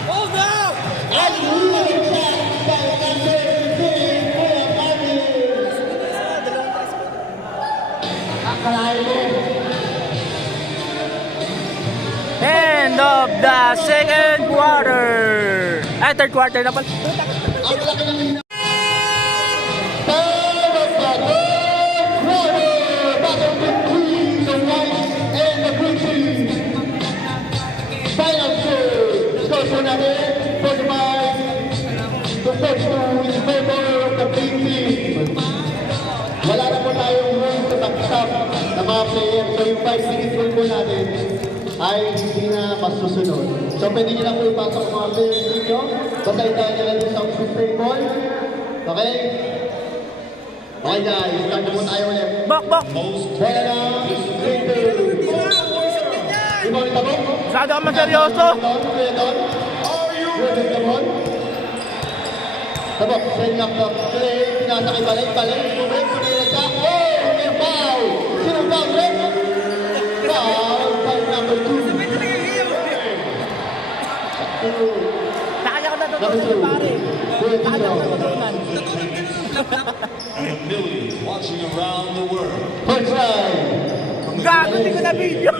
Oh no! End of the second quarter! Ay, third quarter na pala. Final score po natin, 45 to 32 in favor of the big team. Wala na po tayong room to back-stop ng mga player. So yung 5 minutes rule po natin ay hindi na masusunod. So pwede nyo lang po ipasok ang mga players ninyo. Basahin tayo nila yung sound system ball. Okay? Okay guys, start na po tayo ulit. Bak, bak! Wala na, 3-2. Ibaw ni Tabok. Masyado ka maseryoso. Kuya Don. Ready ka mo? Tabok, setting up the play. Pinasa kay Balay. Balay, sumit, sumira sa. Oh! May foul! Sino foul, Red? Foul, foul number 2. Nakaya ko na tutunan, pare. Nakaya ko na tutunan. And millions watching around the world. First try. Gago, hindi ko na video.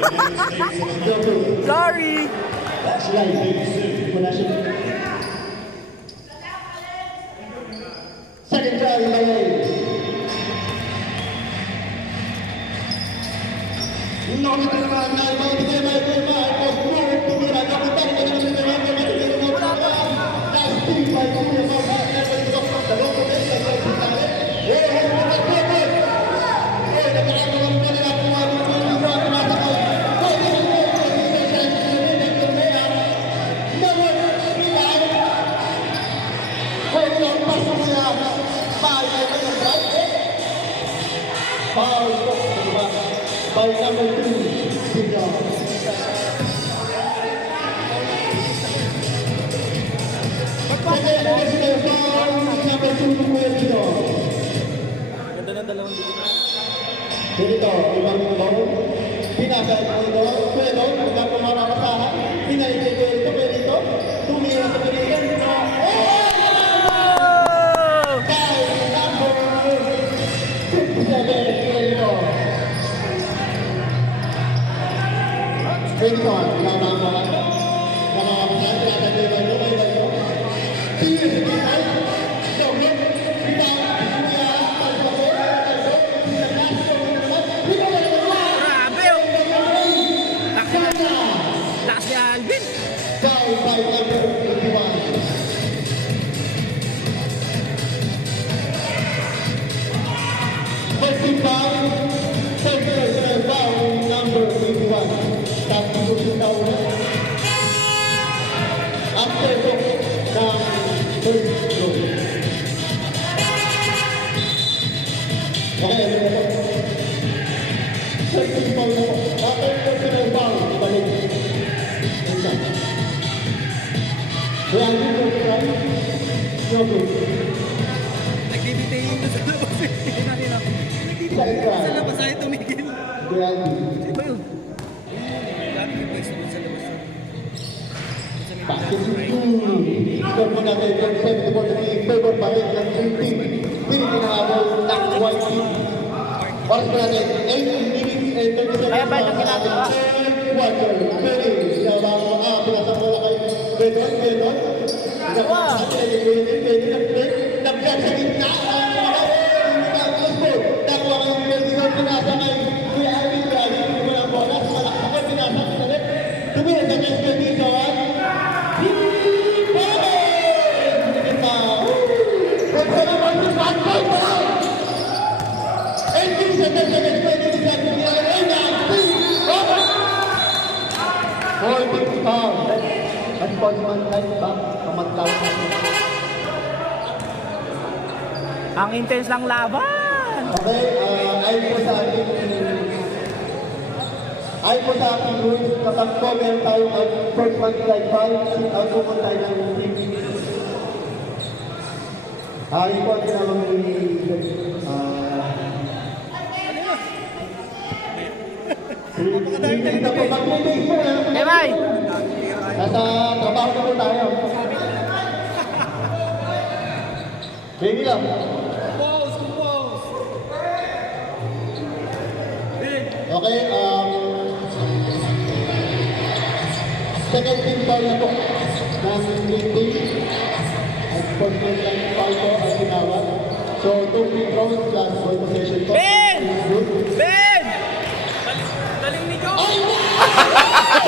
Sorry. Slide. Wala siya. Second try, Balay. Nakita naman, naibaw, tigay, post move, tumira, kapunta, last team by Kuya Mama, never stop from the local nation, number Foul po sa baba. Foul number 2, Senior. Second personal foul number 2, Kuya Dino. Ganda ng dalawang dito. Dito, ibang foul. Pinasal ko ito. Pero, pagka pumamasahan, pinalik ko ito. Pero ito, tumira sa pinigyan. Grabe oh! Lakas ni Alvin! After ito, ng third row. Okay, ano na po? Second foul na po. After personal foul, balik. Isa. Kaya ano yung try? No good. Nagdidetayin na sa labas eh. Second try. Sa labas ay tumigil. Kaya ano? Sino ba yun? Dami yung place doon sa labas. Basket 2. Score po natin yung 74 favor pa rin ng green team. Pinipinahabol ng white team. Oras po natin 8 minutes and 37 Kaya ba itong ginagawa? Quarter. Pwede. Pinasama na kay Beton. Beton. Nag-vlog sa gitna. Nakuha kayo yung Beton. Pinasa kay Kuya Alvin. Kuya Alvin. Hindi mo lang bola. Malaksa ko. Pinasa ko ulit. Tumira sa Beton dito. Ang intense lang laban! Okay, ay po sa ating rules, kapag po meron tayong first month like 5, sit out po tayo ng team. Yun po ang tinawag ni Hindi po mag-play po. Emay! Nasa trabaho na po tayo. Baby lang. Okay, second team foul na po ng green team. At first team foul po ang tinawag. So, 2 free throws plus ball possession po. Ben! Good. Ben!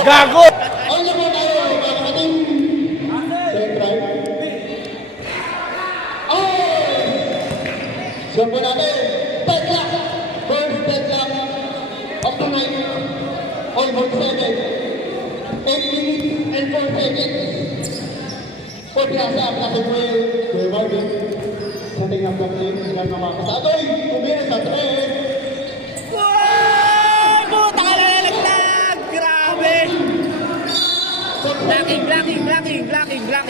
Gago! Ano na po tayo? Ating second drive. So po natin, deadlock! First deadlock of the night. Almost 7. 8 minutes and 4 seconds. O pinasa ang natin mo yung Kuya Marvin. Setting up ng team. Ilan na mga kasatoy. Umira sa 3. Wow! Puta ka na nalaglag! Grabe!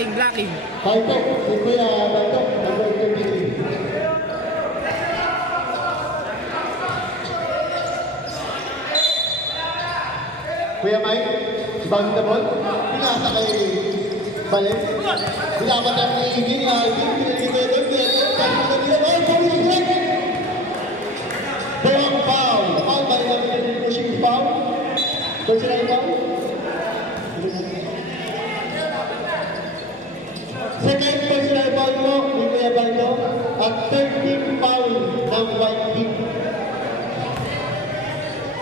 Blocking! Baito, si Kuya Baito, number 33. Kuya Mike, bounce the ball. Pinasa kay Balen. Pinapat ang iigin na dalawang foul. Foul by the pushing foul. Personal foul. Second personal foul mo ni Kuya Baldo at 13 foul ng white team.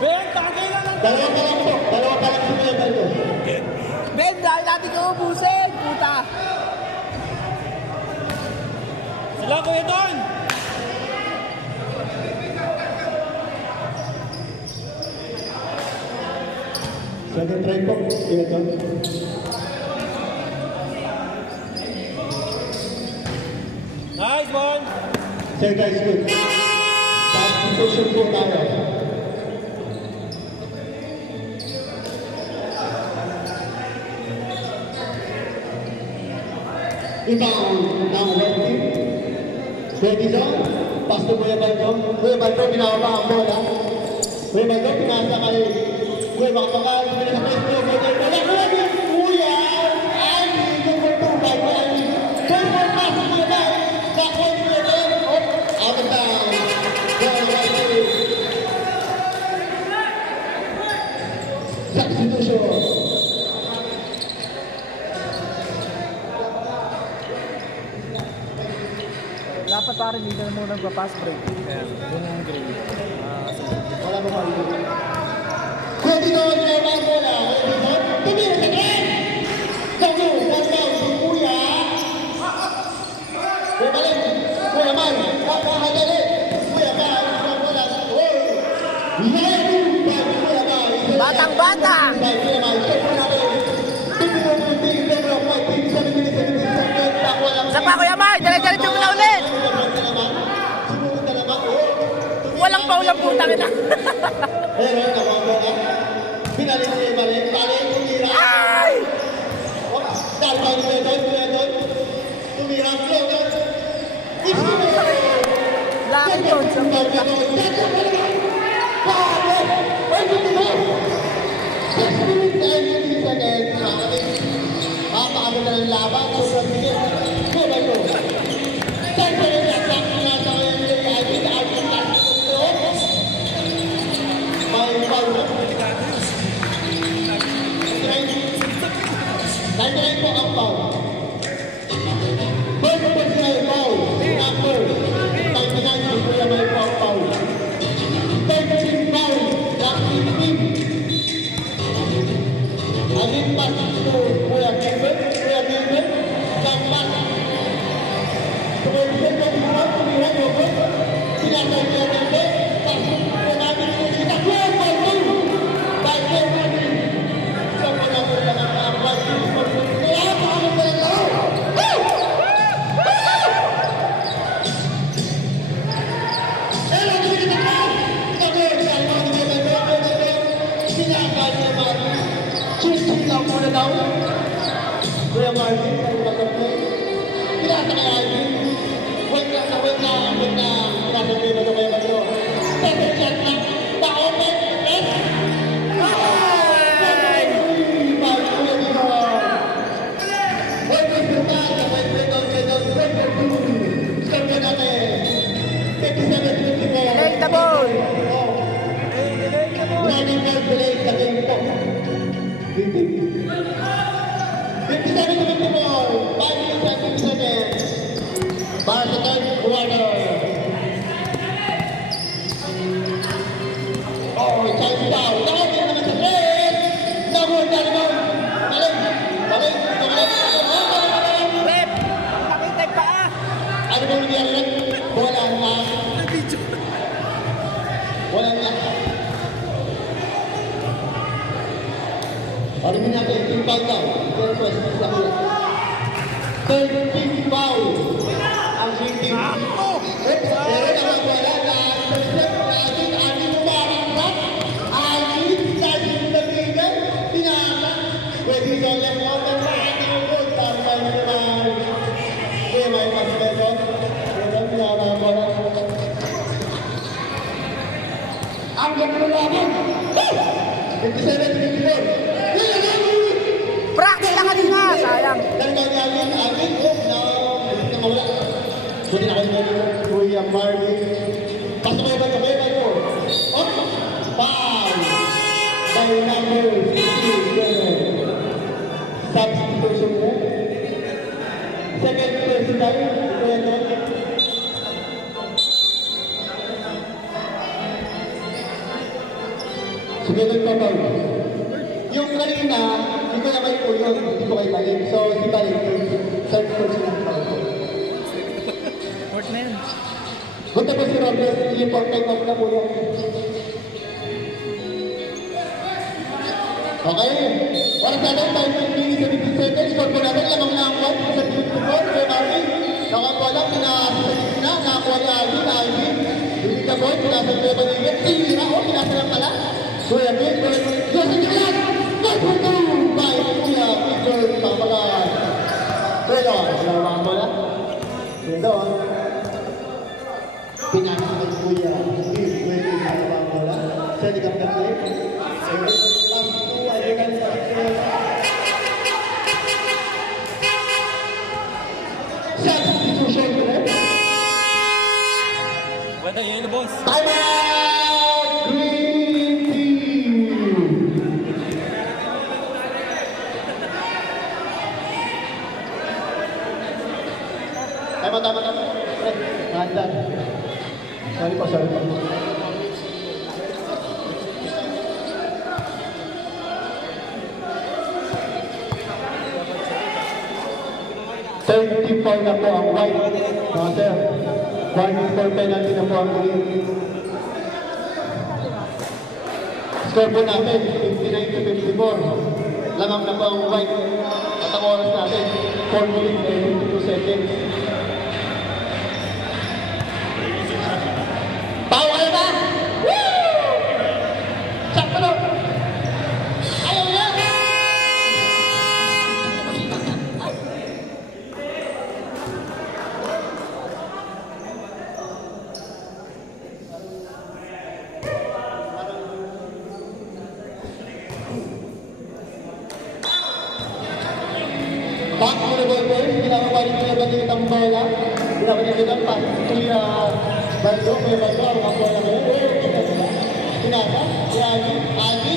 Ben, tagay lang ng... Dalawa pa lang po. Dalawa pa lang si Kuya Baldo. Ben, dahil natin ka ubusin! Puta! Sila, Kuya Don! Second try po. Kuya Don. Nice one! Sir guys, good. Back to Substitution po tayo. Inbound ng red team. Ready zone. Pass to Kuya Baldo. Kuya Baldo, pinababa ang bola. Kuya Baldo, pinasa kay Kuya Bakbakal. Pinasa sa pwesto. Kuya Baldo. Kuya! Ay! Number 2 by Kuya Ali. First one pass to Kuya Baldo. Back one Kuya Baldo. Out of down. Kuya Baldo. Substitution. Dapat parang hindi na muna magpa-pass break. Kaya, yun yung grade. Wala mo pa rin. Ready zone. Kuya bola. Ready zone. Tumira sa tres. Go. One down. Si Kuya. Kuya Balik. Kuya Man. Kapakamadali. Kuya Man. Kuya bola. Oh. Ready. Kuya Man. Batang bata! Kuya Man. Check mo natin. 50-50. Pero 5-7 seconds. Isa pa Kuya Mar! Dire-diretso mo na ulit! Sumunod na naman. Oh. Walang paulang putang ina! Meron na mga bola. Pinalik niya balik. Balik. Tumira. Ay! Dahil pa ni Bedon. Tumira. Flow. Laki yun sa puta. Mapakagod na ng laban. Sobrang bigyan. Go by go. Tempo na siya. Sakto na sa kanyang Alvin. Alvin last control. May foul na. 99 po ang foul. First personal foul. Number 99 po kuya may foul. Third team foul. Lucky team. Alin pass to Kuya Gilbert. Kuya Gilbert. Back pass. Tumulong po Kuya. Tumira Yogo. Sinasay Kuya Gilbert. Pass po namin yung kita. Kuya by two. By two namin. Sa mga kuya ng mga by two. Kaya paano ba yung laro? Pero tumigil na ka. Itabi. Sa mga sinasay naman. Ching-ching lang muna daw. Kuya Marvin, kayo mag-play. Pinasa kay Alvin. Wait lang. Pinasa kayo na Kuya Marvin. Second shot lang. Pa-open. Yes. Ay! Kuya Marvin. Wait, start ka natin. 57-54. Take the ball! Running back delay sa game po. 57-54. 5 minutes and 50 seconds. Para sa third quarter. Oh, chance down. Tawag din naman sa tres. Double naman. Balik. Rep! Nakita yung paa! Ano ba nangyari? Wala na. Wala na. Ano din natin? Team foul daw. Third team foul. Ang team. Meron na mga wala na. Step natin. Ating umarang. Ating starting the leader. Pinasa. Pwede sa left out and right. Good. Tama na naman. Okay, may pag-beton. Meron pinasa ang bola. Ang ganda ng laban. 57-54. Practice lang kanina! Sayang! Buti na kayo nyo, Kuya Marvin. Pasok kayo ba ito? Foul! By number 15. Substitution mo. Second person tayo. Kuya Don. Sumunod pa ba? Yung kanina, hindi ko naman po yun, hindi ko kayo balik. So, si balik, third person pa ito. Fourth na yun. Punta po si Robles, i-import time off na po yun. Okay. Para sa atin, tayo po yung 17 seconds. Score po natin, lamang na ang one sa shoot to goal. Kuya Marvin, nakakuha lang, pinakasalit na, nakakuha ni Alvin. Hindi ka Boy, pinasa ng Kuya Baligyan. Tira, oh, pinasa lang pala. Kuya Bill, Joseph Jalan! Number 2 by Kuya Victor Pamalan. Pero, sila mga bola. Pero, pinasa ng Kuya Bill, pwede sa mga bola. Sa likap na play. Last 2, ayun sa substitution ko rin. Wala yun na boss. Time out! Green team! Tama. Mahandan. Sorry po. 34 na po ang white. Mga sir, 1 penalty na po ang green. Score po natin, 59 to 54. Lamang na po ang white. At ang oras natin, 4 minutes and 52 seconds. Pao kayo ba? Woo! Sakto na! Ayaw na! Back to the ball boys, pinapabalik ko yung bagay ng bola. Pinapabalik ko ng pass. Kuya Baldo, Kuya Baldo, ang mga bola ko. Pinasa, si Agi.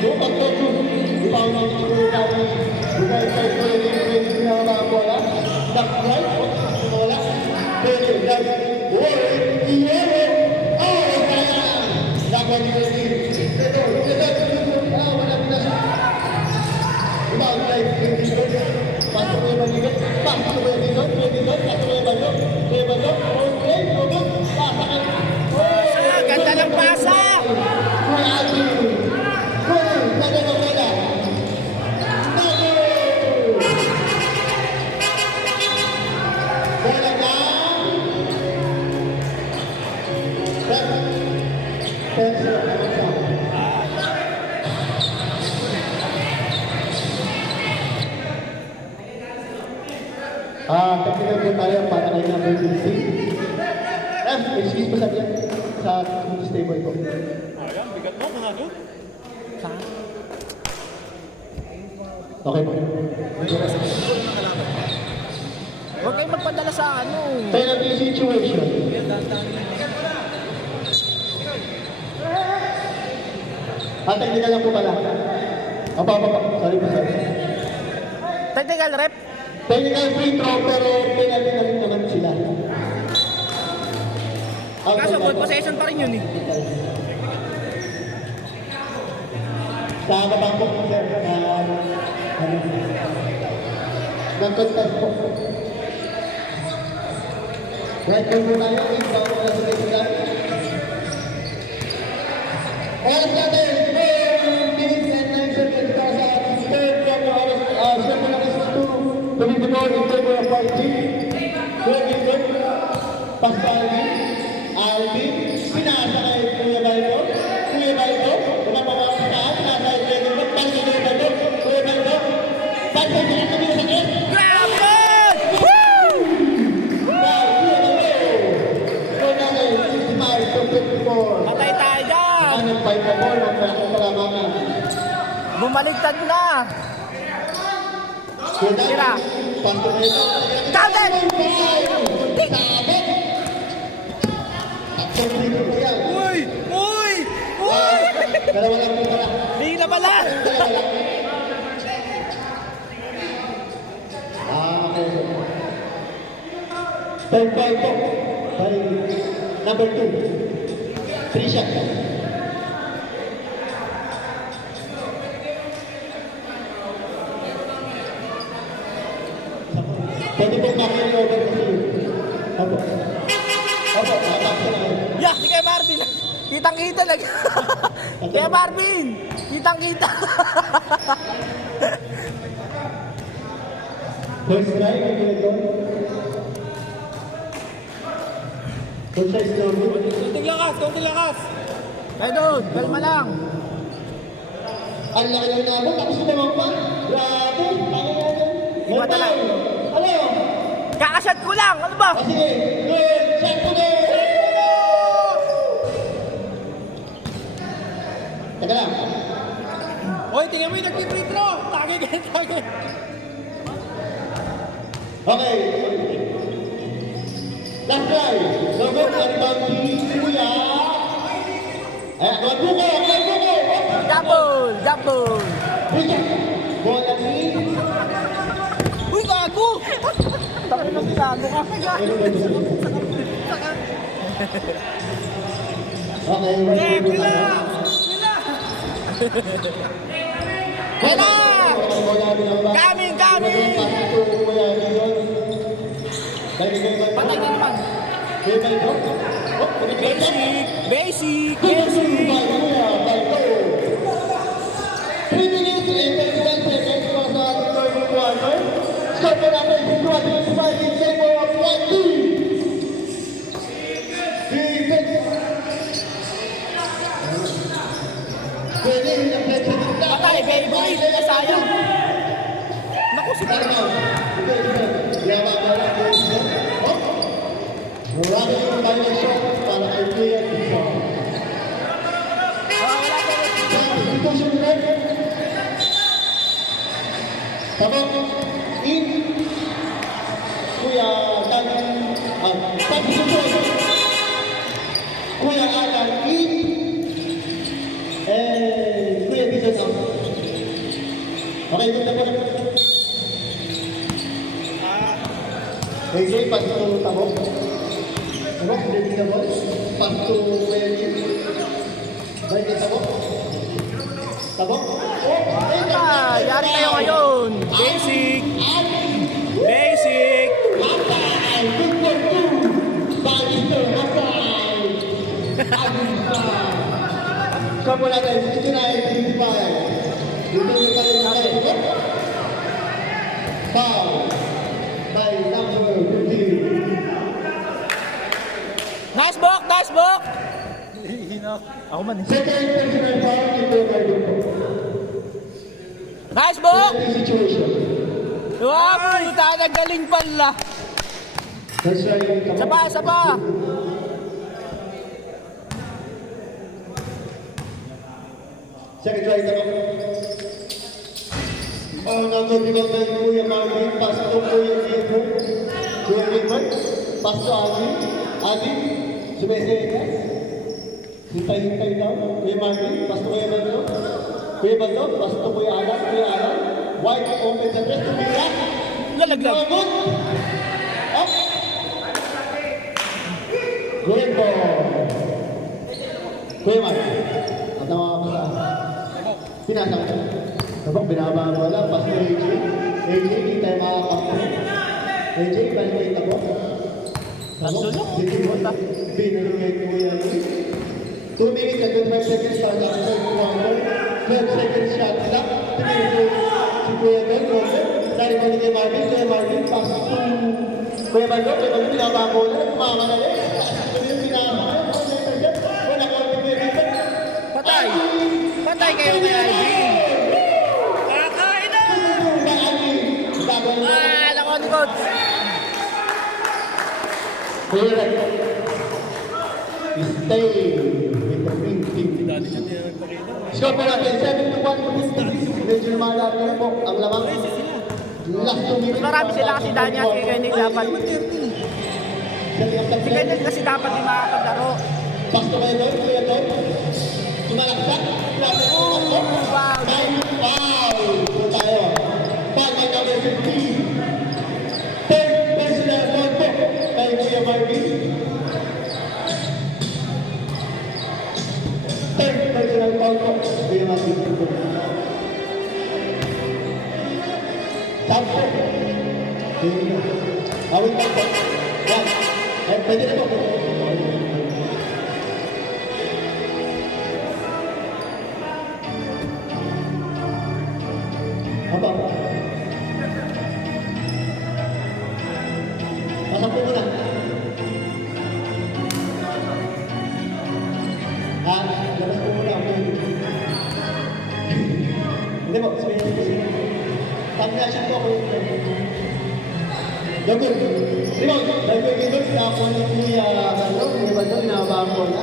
Yung pagtotoo, ipaw natin yung Kuya Agi. Bukay sa ito, yung mga bola. Back right, bola. Pwede, left, right, yellow. Oh, kaya! Dapat yung wala pinasa. Ibang life, pasok ko yung balikat, pasok ko yung balikat, pasok ko yung balikat, okay, lubog, pasakan. Ganda ng pasa! Kuya Agi, ganda ng bola. Bola lang. Technical po tayo para kayo ng emergency. Excuse po sabihan sa stable ko. Ayan, bigat mo, kunado. Okay po. Huwag kayong magpadala sa ano. Penalty situation. Technical lang po pala. Apa. Sorry. Technical rep. Technical free throw pero penalty na rin naman sila. Kaso ball possession pa rin yun eh. Sa kabang po, sir. Nag-contest po. Right po tayo. Ibaw na sa technical. Oras natin, 4 minutes and 9 seconds para sa third round na oras. Siyempre na kasi tuloy-tuloy in favor of our team. Kuya Pascalvi, Alvin, pinasa kay Kuya Baldo. Umapawag sa taas, pinasa kay Kuya Baldo, pansin Kuya Baldo, pansin sila kami sa kres. Grab it! Woo! Kuya Baldo, score natin, 65 to 54. Patay tayo dyan! Anong 5 na ball, ang kalamangan. Bumaligtad na! Tira! Panto na ito. Counted! Sabit! Tatlong dito po yan. Uy! Dalawa lang po pala. Hindi na pala! Okay. Third ball po. By number 2. 3 shot. Pwede po makini over kasi. Opo, matap ko na yun. Yeah, si kay Marvin! Kitang-kita lang! Kaya Marvin! Kitang-kita! First strike, ang pinag-on. First strike, slow. Tigla! Kaya doon, kalma lang. Ang laki ng nabo, tapos naman pa. Grabe, Iba talaga. Ano? Kakashot ko lang, ano ba? Sige, good, shot po din. Teka lang. Hoy, tingnan mo yung nag-free throw. Tagay. Okay. Last try. Logot ang bangki kuya. Magbuko. Double. Buya. Bola ni. Uy, gago! Tapos ng gago ka. Okay. Wala! Coming! Patay na naman. Basic! 3 minutes and 31 seconds para sa ating third quarter. Score po natin si Quadri Smile in favor of 20. Pwede, Patay, baby boy! Sayang! Naku, si Marami yung violation para kay Kuya Dixon. Substitution red. Tabok in. Kuya Dan. Substitution. Kuya Alan in. Kuya Dixon out. Okay, good na po. AJ, pass to Tabok. Tabok, hindi na po. Pass to Kuya Dixon. Baik, Tabok. Tabok. Yari kayo ngayon! Basic! Hatay! Good for two! Balister, Hatay! Score po natin, 69-55. Dito yung kayo natin. Foul by number 15. Nice block! Ako man eh. Second personal foul, ito by Dupo. Nice block! Penalty situation. Wow, puta, nagaling pala. That's right. Saba! Second try naman. Number 5 by Kuya Marvin. Pass to Kuya Diego. Kuya Gilbert. Pass to Adi. Sumeseritas. Hintay daw. Kuya Marvin. Pass to Kuya Baldo. Kuya Baldo. Pass to Kuya Alan. White open the press to Mira. Lalaglag. Good. Up. Good ball. Kuya Marvin. At nakakapasa. Pinasa ko. Tabak, binaba mo wala. Pass to AJ. AJ, hindi tayo makakakampo. AJ, balik kayo tabak. Tabak, dito mo. Binalo kayo Kuya. 2 minutes and 25 seconds para sa third quarter. 12 seconds shot clock. 3 minutes si Kuya Don. Dari mo ni Kuya Marvin. Pass to Kuya Baldo. Kuya Baldo, binaba mo wala. Kumakanali. Ito yung binaba. Wala ko ang Kuya Gilbert. Patay kayo kay Alvin. Kakain na! Lako ni coach. Stay with the green team. Score po natin, 7-1. Medyo lumalaki na po ang lamang. Last 2 minutes. Marami sila kasi Danya kay Kenneth dapat. Si Kenneth kasi dapat di makapaglaro. Pasto kayo doon, kuya doon. Tumalaksak. Wow! Foul! Doon tayo. Foul by number 15. 10 personal foul po kay Kuya Marvin. 10 personal foul po Kuya Marvin. Sampo. Awit po po. Yan. Pwede na po. Apa? Pasok po muna. Labas po muna. Hindi po, sabihin natin kasi. Combination po ako yung Dogon. Rebound. Dahil ko yung doon, nakakuha ni Kuya Gando. Kuya Gando, inaabang ko na.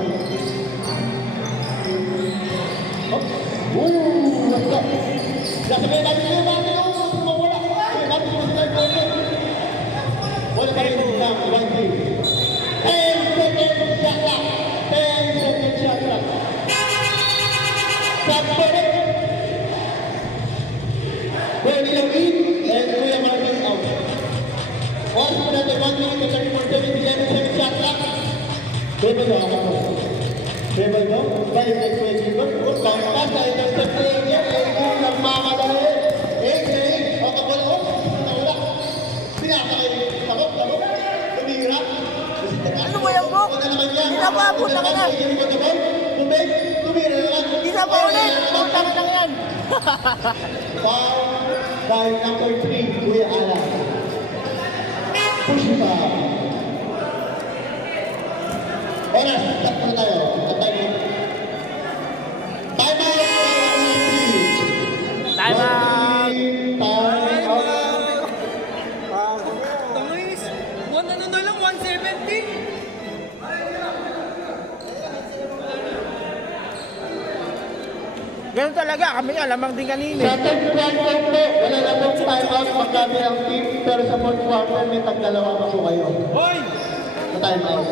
Let's go. Sasabihin natin yung natin yung mawala. Sasabihin natin yung sila yung goal. Wala pa rin lang, 1-3. 10 seconds shot clock. 10 seconds shot clock. Sampere. Kuya Nilang in, and Kuya Marquez out. Once po natin, 1 minute and 11 seconds shot clock. Dribble mo, ako po. Dribble mo, balik na Kuya Gilbert. Bounce pass, na intercept ni AJ. AJ lang mamadali. AJ, o kabola, o. Nawala. Sinasakay. Tabok. Tumira. Ano mo yan, Bok? Pinapabot na ka na. Tumira na lang. Hindi na pa ulit. Punta ka lang yan. Foul by number 3, Kuya Alan. Push pa. Oras, stop na tayo. Time out. Time out! Time out. Tangis. Ano na lang, 170? Ganun talaga, kami nga, lamang din kanina. Sa third quarter po, wala na pong time out magkami ang team, pero sa fourth quarter may tag-dalawa pa po kayo. Hoy! Sa time out.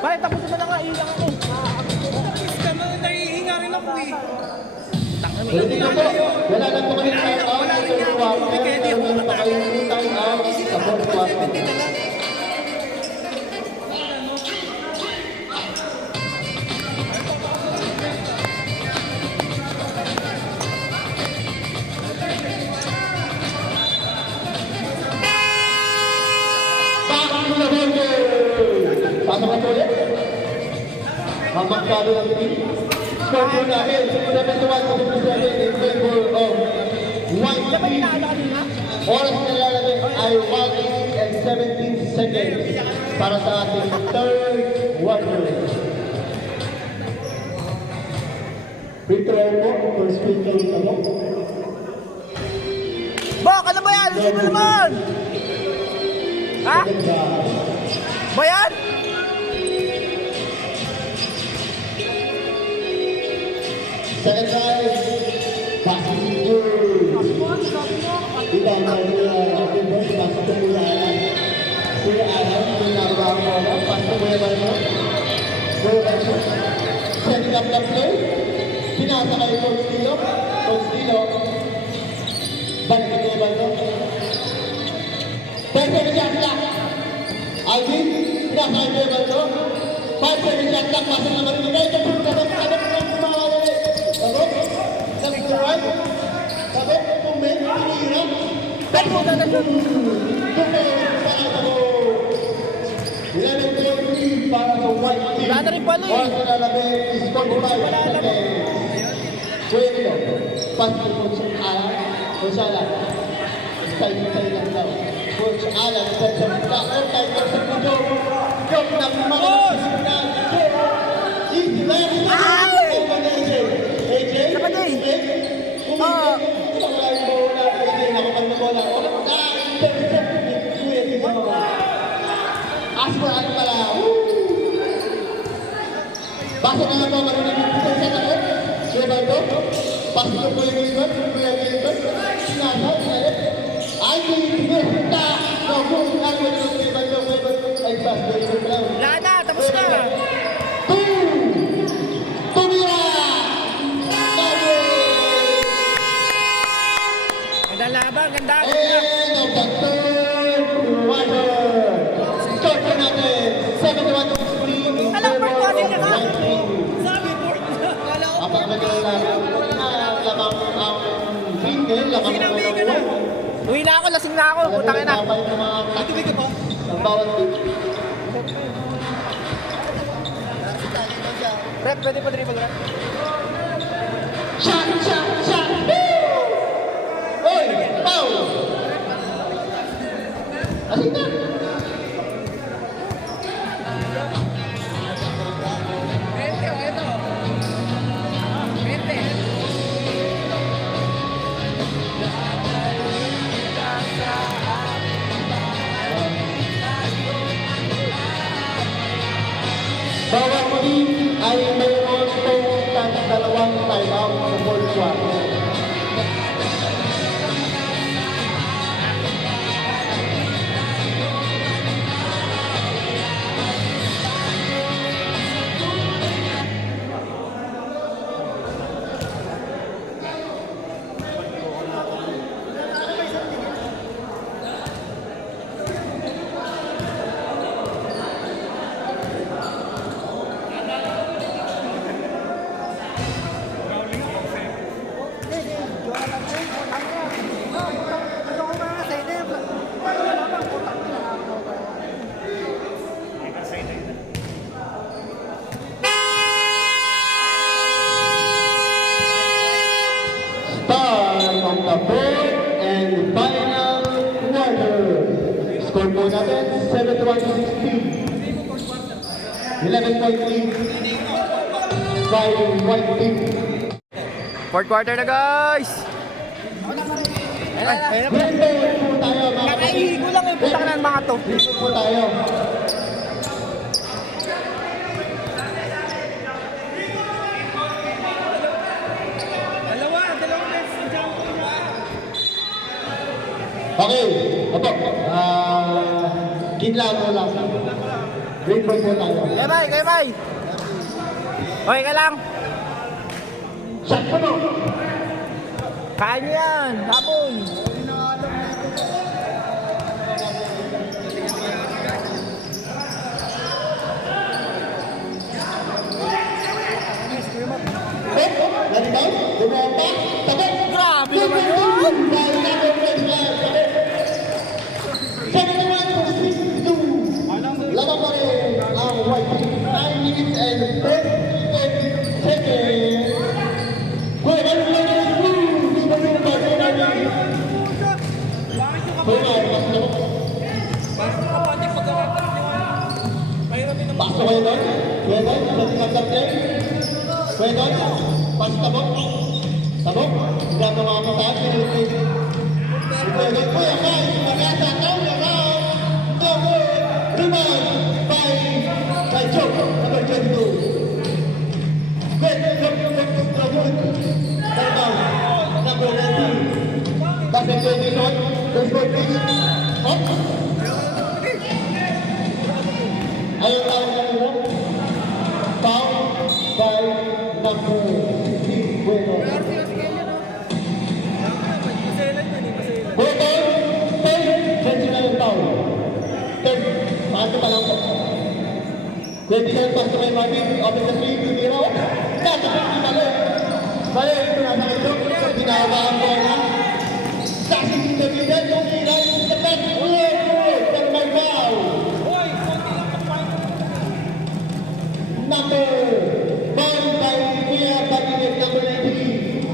Pare, tapos mo na nga, ilang ako. Naihinga rin ako eh. Ulitin ko po, wala na po kayong time out sa third quarter, pero meron pa kayong time out sa fourth quarter. Pasok na po ulit. Ang magkado ng team. Score po namin, 71-57 in favor of White Team. Oras na lalagay ay 1 minute and 17 seconds para sa ating third quarter. Free throw po, first free throw na po. Bok, ano ba yan? Sino naman? Ha? Second job. Ba yan? Second drive, passing to Jules. Ibang na niya, ating boss, pasok to Kuya Alan. Kuya Alan, pinabang mo na, pasok to Kuya Alan. Kuya Alan, setting up the play. Pinasa kay Coach Tilo. Balik kay Kuya Alan. Pwede na siya clock. Alvin, pinasa kay Kuya Alan. 5 seconds shot clock, pasok na marinigay. Tabok. Left to right. Tabok, tumig, tinira. Ay, mo na lang. Para sa 11-20 para sa White Team. Wala na rin pala eh. Oras na lalagay is 45 seconds. Kuya Nilo, pass to Coach Alan. Coach Alan, style lang daw. Coach Alan, style lang daw. Time for sa Joe. Joe ng mga signal. Easy, very good. AJ? Kapatid. Oo. Kumakain mo na AJ, nakapag na bola. Intercept ni Kuya Tito. Asper pala. Pasok na lang po, marinig yung puso sa takot. Kuya Baldo. Pasok na Kuya Gilbert. Kuya Gilbert. Sinasa, sinayot. Ay, Gilberta. Naku, ano yung Kuya Baldo. Kuya Baldo. Ay, pass. Kuya Gilbert lang. Wala na, tapos na. Tumira! Ganda laban, ganda. End of the third quarter. Score po natin, 71-63 in Alam, favor first quarter of ka na. White Team. Sabi po. Kala ko. Kapag naglalaro, lamang ang finger, lamang ang Sinabi ka na. Uwi na ako, lasing na ako. Putang ina. Tapay ng mga Tubig ka pa. ng bawat team. Rep, pwede pa dribble, rep. Shot! Woo! Oy! Foul! Asin na! Ente, Bawat team ay mayroon pong dalawang timeout sa fourth quarter. Start of the fourth and final quarter. Score po natin 71-16. 11-point lead by white team. Fourth quarter na guys! Green ball po tayo mga Nakaihigo lang yung putak ng mga to. Green ball po tayo. Okay, opo. Kinlaro lang. Green ball po tayo. Kay May! Okay ka lang? Shot po no. Kaya niyo yan! Hapon! Narinig? Dumapa? Tabak! Grabe naman yun! Laban pa rin ang white team. 9 minutes and 38 seconds. Hoy, ano ba yung moves? Ano yung bago namin? Hoy, mas na mo. Pasok kayo doon? Kuya doon? Sa play? Kuya doon? Pas tabok? Tabok? Hindi ako makakataan. Kuya doon? Kuya guys! Maganda! Down the round! Double! Rebound! By Joe, number 22. Good! Rebound! Number 19. Basket 20 shot. First goal please. Up! Ayaw tawag na nila. Foul by number 16. Bueno. Bueno, 10. Bench na yung foul. 10. Paano pa lang po? Ready na yung pass to kay Marvin. Open the three. Tumira. Nasa 50 mali. Mali. Ito nasa ito. Ginagawa ang bola. Sa 60 minutes. Tumira. Sa pass. Pero may foul. Number 5 by Kuya Batinit, number 19.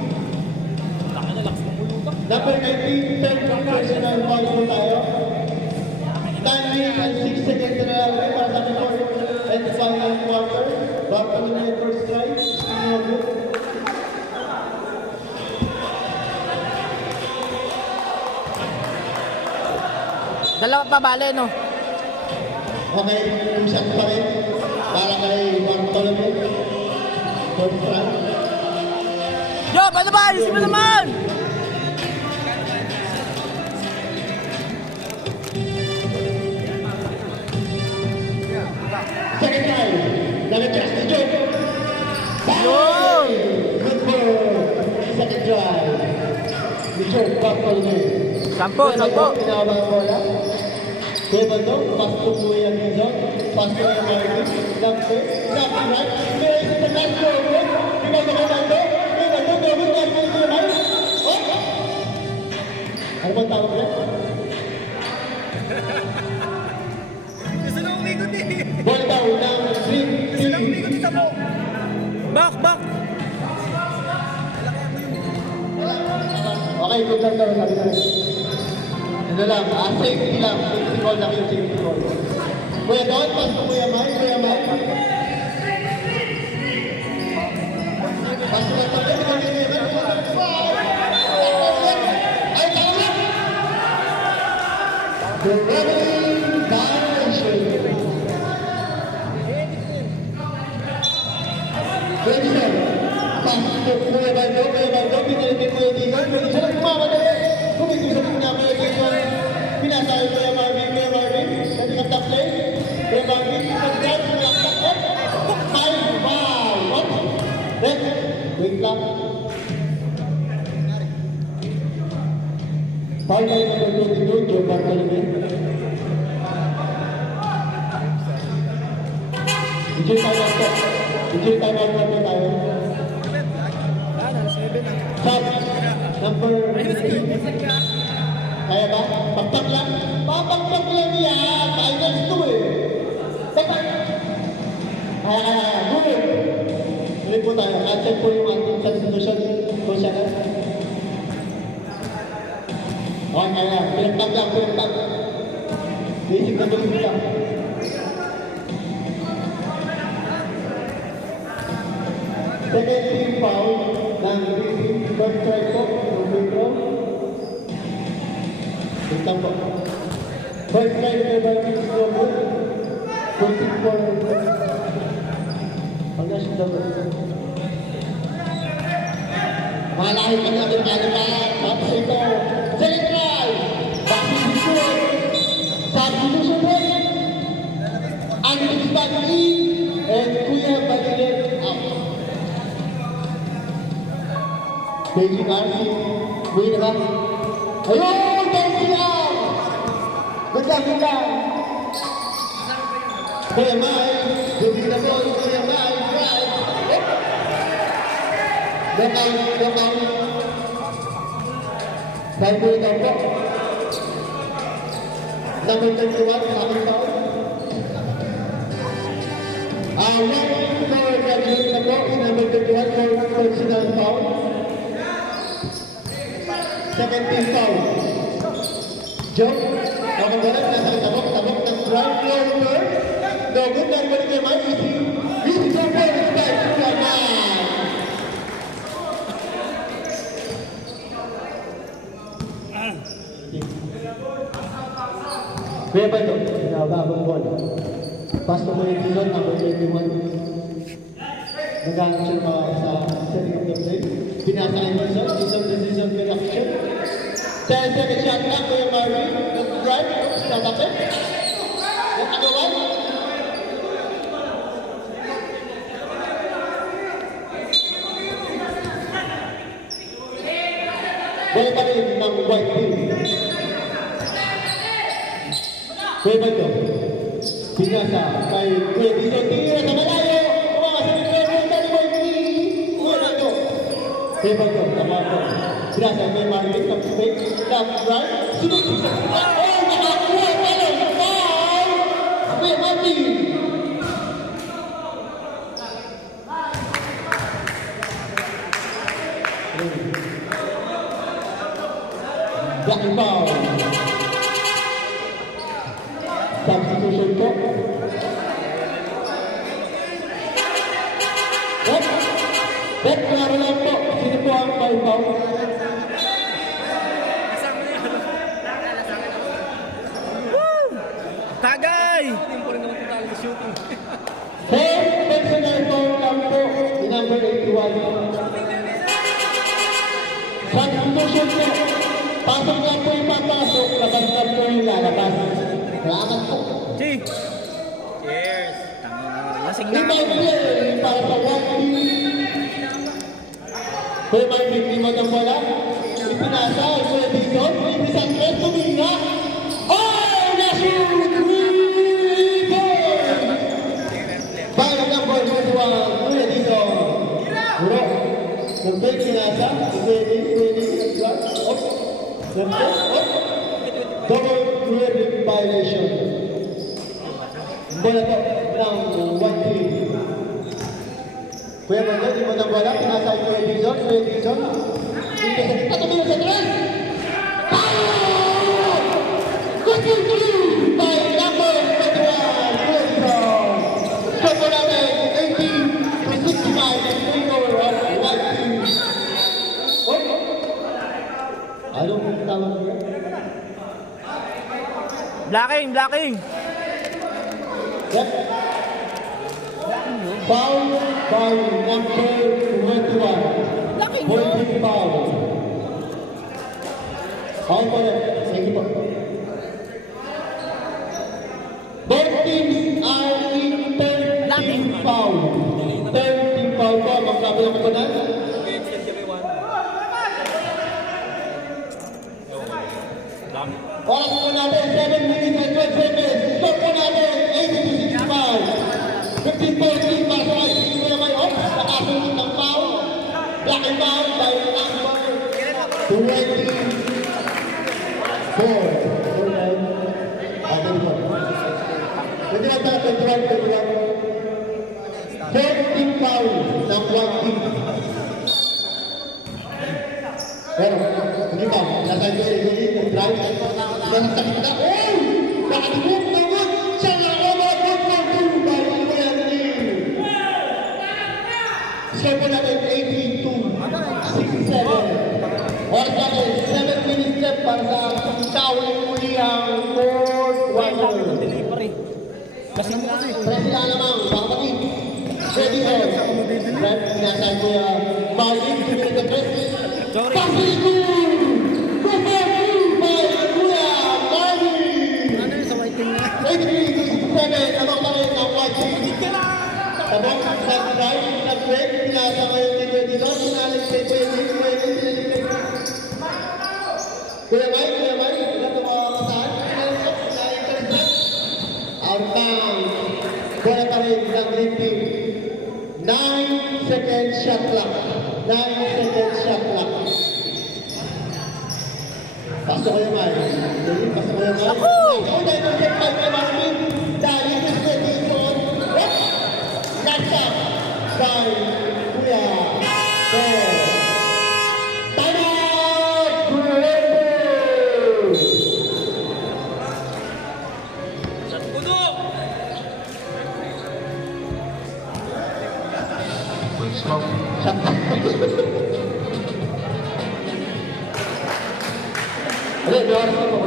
Number 19, 10 personal foul po tayo. 9 minutes and 6 seconds na lang para sa fourth and final quarter. Back to the first try. Dalawa pa bale, no? Okay, umsak pa rin. Para kay Bartolome. Fourth try. Yo, paano ba? Ayusin mo naman! Second try. Nag-adjust si Joe. Yun! Good for second try. Ni Joe Bartolome. Sampo! Pinawang ang bola. Kuya Baldo, pass to Kuya Rizzo. Pass to Kuya Marvin. Number, right. Kuya is the last goal. Pinawang Kuya Baldo. Kuya Baldo, double pass to Kuya Marvin. Oh! Ano bang tawag niya? Gusto na umikot eh. Ball down ng green Gusto na team. umikot sa mo. Back! Okay, good lang daw. Sabi na. Ano lang, safety lang. Safety call lang yung safety call. Kuya Don, pass to Kuya Mike. Kuya Mike. Pass to Kuya Mike. Ay, tawag! The referee violation. Pwede sir. Kuya Baldo, pinalitin Kuya Dizon. Pwede sir, kumamadali. Kumitin sa tingnan Kuya Dizon. Pinasahin Kuya Marvin. Pwede ka top play. Kuya Marvin, pag-grab, pinaktak. Wow! Red, wait lang. Foul tayo number 22, Joe Bartolome. Injury time out po tayo. Sub, number 3. Kaya ba? Pagpak lang. Papagpak lang yan. Finals to eh. Pagpak. Good. Ulit po tayo. Check po yung ating substitution. Kung siya na. Okay, kaya. Pinagtag lang. Basic na basic lang. Second team foul ng first strike po. Itang po. First strike na ba yung double? Pulsing for ang nasa double. Malahin ka natin kalipan. Tapos ito. Second try. Substitution. Substitution break. Antik Bagli. And Kuya Balilet out. Beijing RC. Kuya na ba? Ayun! Beijing out! Ganda. Kuya Mai. Beijing na po. Kuya Mai. Right. Knockout. Time po ito po. Number 21, sa aking foul. One for graduate na po, si number 21 for personal foul. Second team foul. Joe, nakabalat, nasa tabok ng ground floor. No good, nagbalit naman, easy Joe for the strike, Kuya Baldo, sinababang ball. Pass to Kuya Dizon, number 21. Nag-action pa sa setting of the play. Pinasa kay Dizon, good action. 10 second shot na, Kuya Marvin. Nag-drive, tatapin. Nag-agawan. Ball pa rin ng white team. Kuya Baldo, pinasa kay Kuya Dizon, tira sa malayo, kumasa ni Kuya Baldo, Kuya Baldo, tama po. Pinasa kay Marvin, left right, sunod sa nakakuha, foul! Kuya Marvin! Blocking foul. Substitution po. Bet, klaro lang po. Sino po ang foul? Tagay! Hey, personal foul lang po. Di number 81. Substitution po. Pasok lang po yung papasok. Labas lang po yung lalabas. Salamat po. Cheers! Lasing na Rebound ako. play para sa white team. Kuya Marvin, lima ng bola. Ipinasa, Kuya Dizon. Ibisang tres, tumina. Oh! Nashoot! Rebound! Para number 21, Kuya Dizon. Bro. Nag-break pinasa. Pwede. Op. Double credit violation. Bola po ng white team. Kuya Baldo, di mo ng bola. Pinasa yung Kuya Dizon. Dito sa kita, tumingin sa tres. Power! Good by number 21, Kuya Dizon. Score natin, 18-65 in favor of white team. Anong tawag niya? Blocking! Yep. Foul Foul number 21. Laki nyo. Holding foul. Foul po na. Sige po. Both teams are in 13 foul. 13 foul po. Magkabilang po na. Oras po natin, 7 minutes and 12 seconds. Score po natin, 80-65. 15-14 para sa IC. Kaya may ops, nakasunod ng foul. Black and foul by number 24. Pwede na tayo, 14 foul ng 1 team. Pero, hindi pa, nasa yung drive, nasa sakit na, oh! Nakatibok naman! Siya na over, good for 2 by Ian Lee. Score po natin 82-67. Oras natin, 7 minutes left para sa kawin muli ang fourth quarter. Delivery. Kasi nga eh. Presila namang, pakapatid. Ready for Brad, pinasal ko yung Marvin, tumira the press. Sorry. Pasigur! Kumaku by Kuya Marvin! Ano yung sa white team na? 83-67, abang pa rin ang white team. Tabang sa drive, nag-break, pinasa ngayon ni Kuya dito, sinalik kay Kuya Jim, Kuya Mike, ilan ito mga kasahan? Na-intercept? Outbound. Bola pa rin ng green team. 9 second shot clock. 9 second shot clock. Pasok ko yung Mike. Pasok ko yung Mike. Oh, na-intercept by Kuya Marvin. Dahil ito sa Jason. Catch up by Kuya Paul. Time out! Gurendo! Ano, may oras pa po.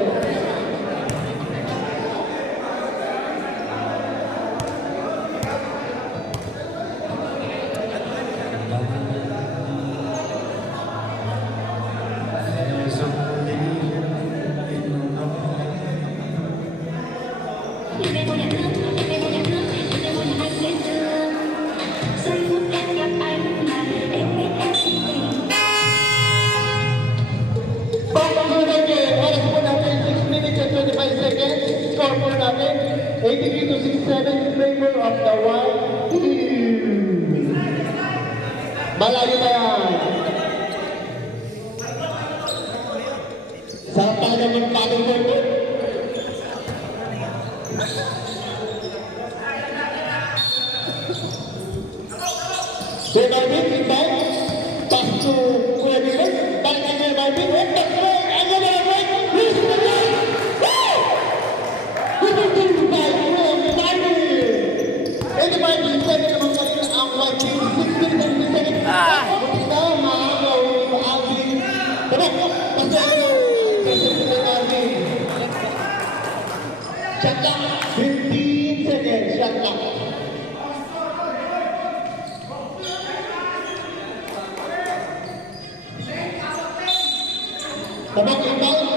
Oras po natin, 6 minutes and 25 seconds. Score po natin, 83-67 in favor of the white team. Malayo na yan. Sarap talaga mag-paddle board po. Kuya Marvin, inbound. Pass to Kuya Miguel. Balik kay Kuya Marvin. Wait, that's right. Ano na lang, right? Here's the line. Woo! Number 2 by Kuya Marvin. 85-7 naman kanina ang white team. 6 minutes and 3 seconds. Ito, mahagaw yung Alvin. Tabak, basta ito. Kasi Kuya Marvin. Shot clock. 15 seconds. Shot clock. Tabak inbound.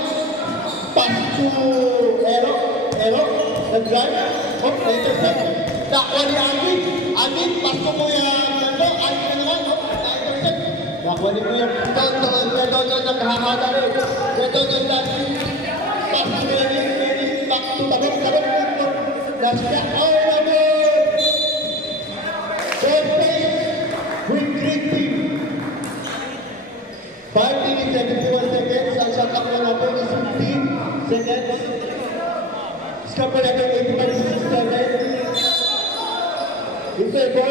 Pass to Ero. Nag-drive. Oh, na-intercept. Nakuha ni Alvin. Alvin, pass to Kuya Nando. Alvin na naman. Oh, na-intercept. Nakuha ni Kuya Don. Nakahahada rin. Kuya Don. Pass to Kuya. Back to Tabak. That's that. Oh, Robert. Third place with green team. 5 minutes and 51 seconds. Ang shot clock na natin is 15 seconds. Score pa natin 85-67. In favor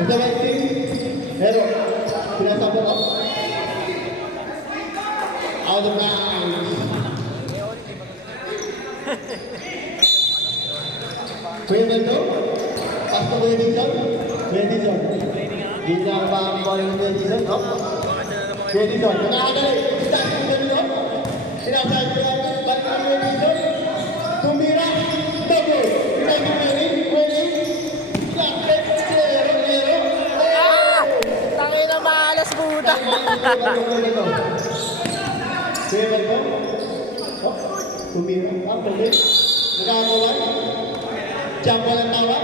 of the white team. Pero, pinasabot up. Out of bounds. Kuya Nando, pass to Kuya Dizon. Kuya Dizon. Hindi na ba ang ball ng Kuya Dizon, no? Kuya Dizon, nakakadali. Start ko Kuya Dizon. Sinasabi ko natin, balik ang Kuya Dizon. Tumira, double. Thank you, Kuya Dizon. Kuya Dizon. Kuya Berto? Oh, tumira. Ah, pwede. Nagkakawan. Champa lang tawa.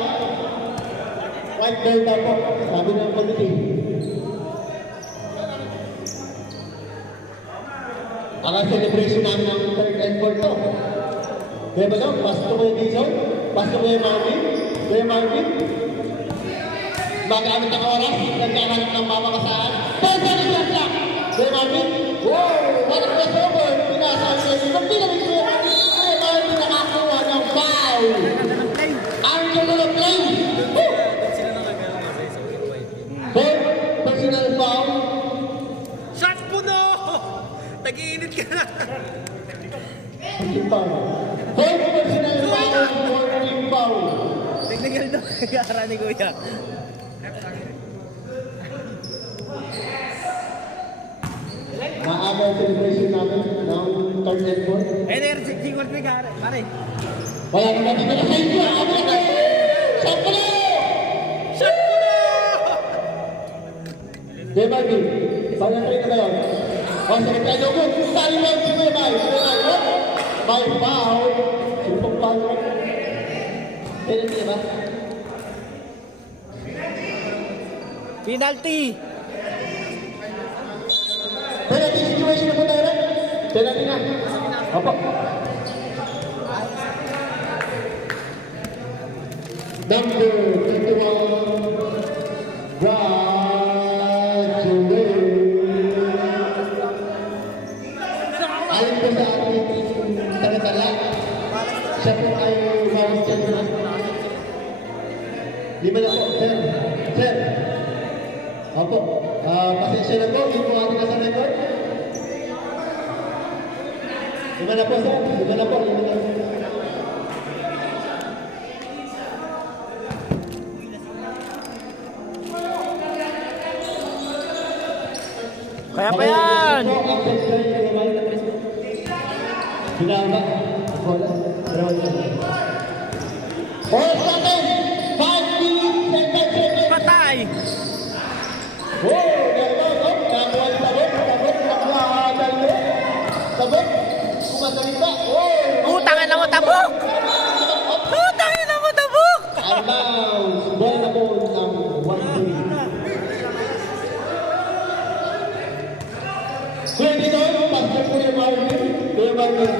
White belt daw po. Sabi ng committee. Ang celebration namin ng third and fourth to. Kaya ba daw? Pasto ko yung Dizon? Pasto ko yung Marvin? Kuya Marvin? Magamit ang oras? Nagkahanap ng mamakasahan? Pwede na siya siya! Kuya Marvin? Wow! What a crossover! Pinasahan siya yung hindi namin Kuya Marvin! Kuya Marvin nakakuha ng foul! Angelo na play! Woo! Fourth personal foul. Shot po no! Nag-iinit ka na. Team foul. Fourth personal foul for team foul. Technical daw kaya ni Kuya. Maaga ang celebration namin ng third and fourth. Energy, G-Gold Big, pare. Wala naman dito na sa inyo. Ako na kayo! Shot ko na! Shot po no! Kuya Marvin, parang kayo na kayo. O, sakit tayo ko. Sali mo si Kuya Marvin. Kuya Marvin, by foul. Sulpong foul. Penalty ba? Penalty! Penalty situation na po tayo rin. Penalty na. Opo. Number 21, graduate. Ayon po sa ating tagatala, siya po ay Vice Chancellor. Lima na po, sir. Sir. Opo. Pasensya na po, hindi po ating nasa record. Lima na po, sir. Lima na po, lima na po. Kaya pa yan! Binaba. Bola. Oras natin! 5 minutes, 10 seconds! Patay! Oh! Ganda, no? Nakuha yung tabot. Tabot. Kumasalita. Oh! Utangin na mo tabok! Utangin na mo tabok! Allows. Bola na po ng 1-3. Kuya dito, pastor Kuya Marvin. Kuya Marvin.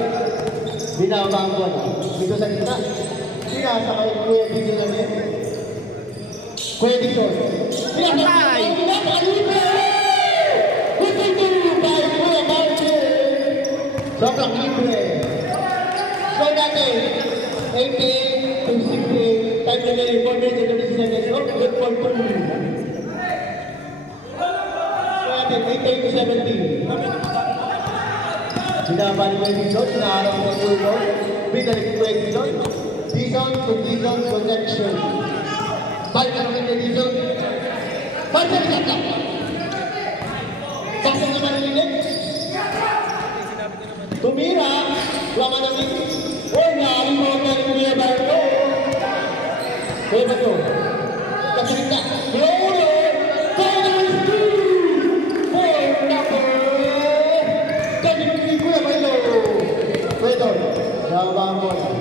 Binaba ang bola. Dito sa gitna. Pinasa kay Kuya dito na din. Kuya dito. Patay! Sobrang libre. Score natin. 18 to 16. Time delay. 4 minutes and 30 seconds. Oh, good for 2. Score natin. 18 to 17. Sinaba ni Kuya Dizon. Sinaharap mo yung Dizon. Binalik ni Kuya Dizon. Dizon to Dizon connection. Balik ka naman kay Dizon. Balik ka naman. Bakit naman nilinig? Tumira. Wala ka namin. Oy, naaring mo ka ni Kuya Berto. Kuya Berto. Kasalita. Roller. Final speed. For number. Kami ni Kuya Berto. Kuya Berto. Raba ang bola.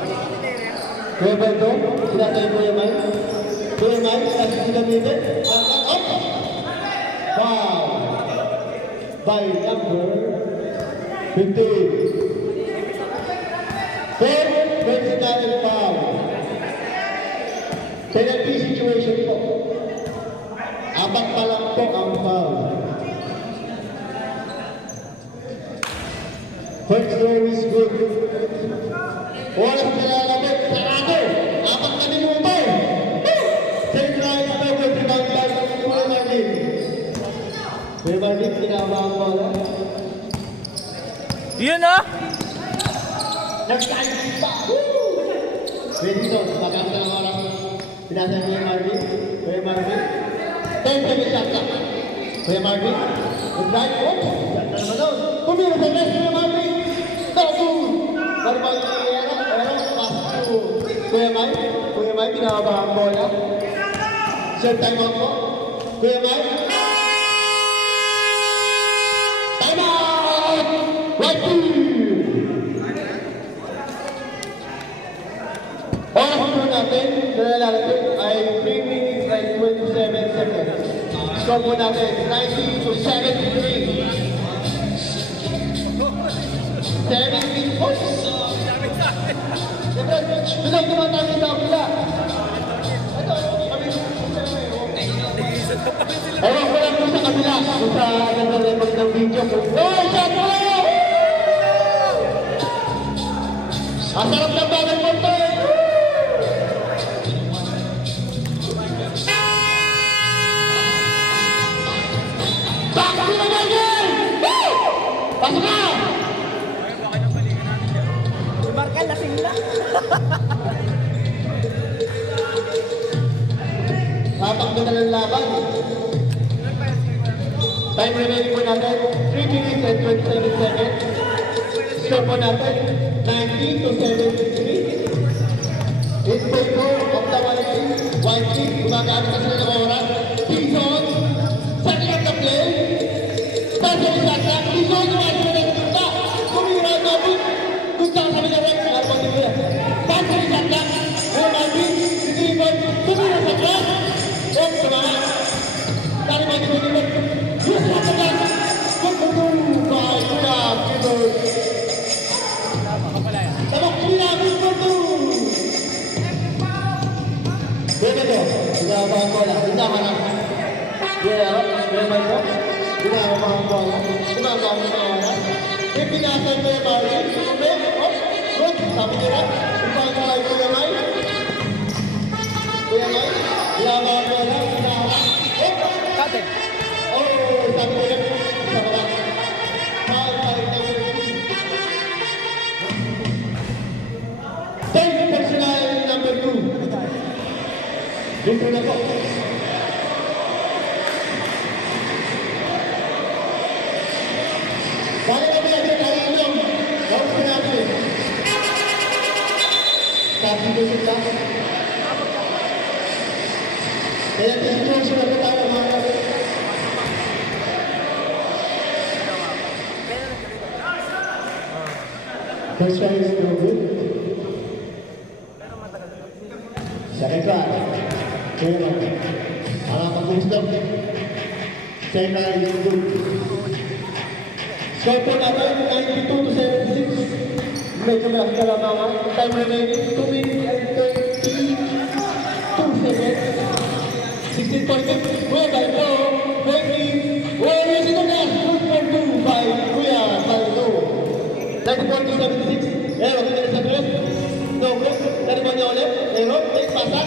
Kuya Berto. Sinasay Kuya Mike. Kuya Mike. Sinasay si Gamitin. Up. Foul. By number 15. Third personal foul. Penalty situation po. Apat pa lang po ang foul. First throw is good. Oras na lalabot. Sarado. Apat na minuto. Third try is over. Rebound by Kuya Marvin. Kuya Marvin, kinaba ang bola. Yun ah! Nagkain pa! Woo! Ready to, magamit ng oras. Pinasa Kuya Marvin. Kuya Marvin. 10 seconds shot clock. Kuya Marvin. Good right. Oops! Shot na naman doon. Tumira sa best Kuya Marvin. Tabu! Barbal na nangyayara. Pero, pass to Kuya Mike. Kuya Mike, pinababa ang bola. Short time out po. Kuya Mike. Oras po natin na nalalagay ay 3 minutes and 27 seconds. Score po natin 90 to 73. 17 points. Siyempre, bilang tumatangin sa kapila. Ito, kami. Ewan ko lang po sa kabila. Kung sa nag-record ng video ko. Oh, shot mo! Ang sarap ng bagay mo ito eh! Bakit mo naman yan? Pasok ka! Si Marcal lasing lang. Tatakbo na ng laban. Time remaining po natin, 3 minutes and 27 seconds. Score po natin, 90 to 73. In favor of the white team, gumagamit na sila ng oras. Bison, setting up the play. Pasok sa attack, Bison, gumagamit na ng punta. Kumira na po, kung saan kami na rin, narapan din nila. Pasok sa attack, gumagamit, Bison, kumira sa attack. Oh, tumama. Dari mo din nila. Yes, sa attack. Kumira, Bison. Tabak nila, Bison. Ganito, ginagawa ko lang, ginagawa lang. Ginagawa ko, ginagawa ko lang, ginagawa ko lang. Ipinasal ko yung bawin, good, sabi nila, ipagkalay ko yung ay. Kuya May, ginagawa ko lang, ginagawa. Kate. Oh, sabi nila, sa baba. Save personal number 2. Dito na po. Bali na ba natin ang inyong? Gawin ko natin. Sabi ko sila. Kaya situation na po tayo mga kapit. First try is no good. Second try. Kaya lang. Pag-usap. Second try is good. Score po natin, 92 to 76. Medyo malaki ka lang mga. Time remaining, 2 minutes and 32 seconds. 16 points. Kuya, Baldo. 20. Oh, yes, ito na. 2.2 by Kuya Baldo. 94 to 76. Ero, hindi na sa tres. Doble. Nariman niya ulit. Ero, take pasak.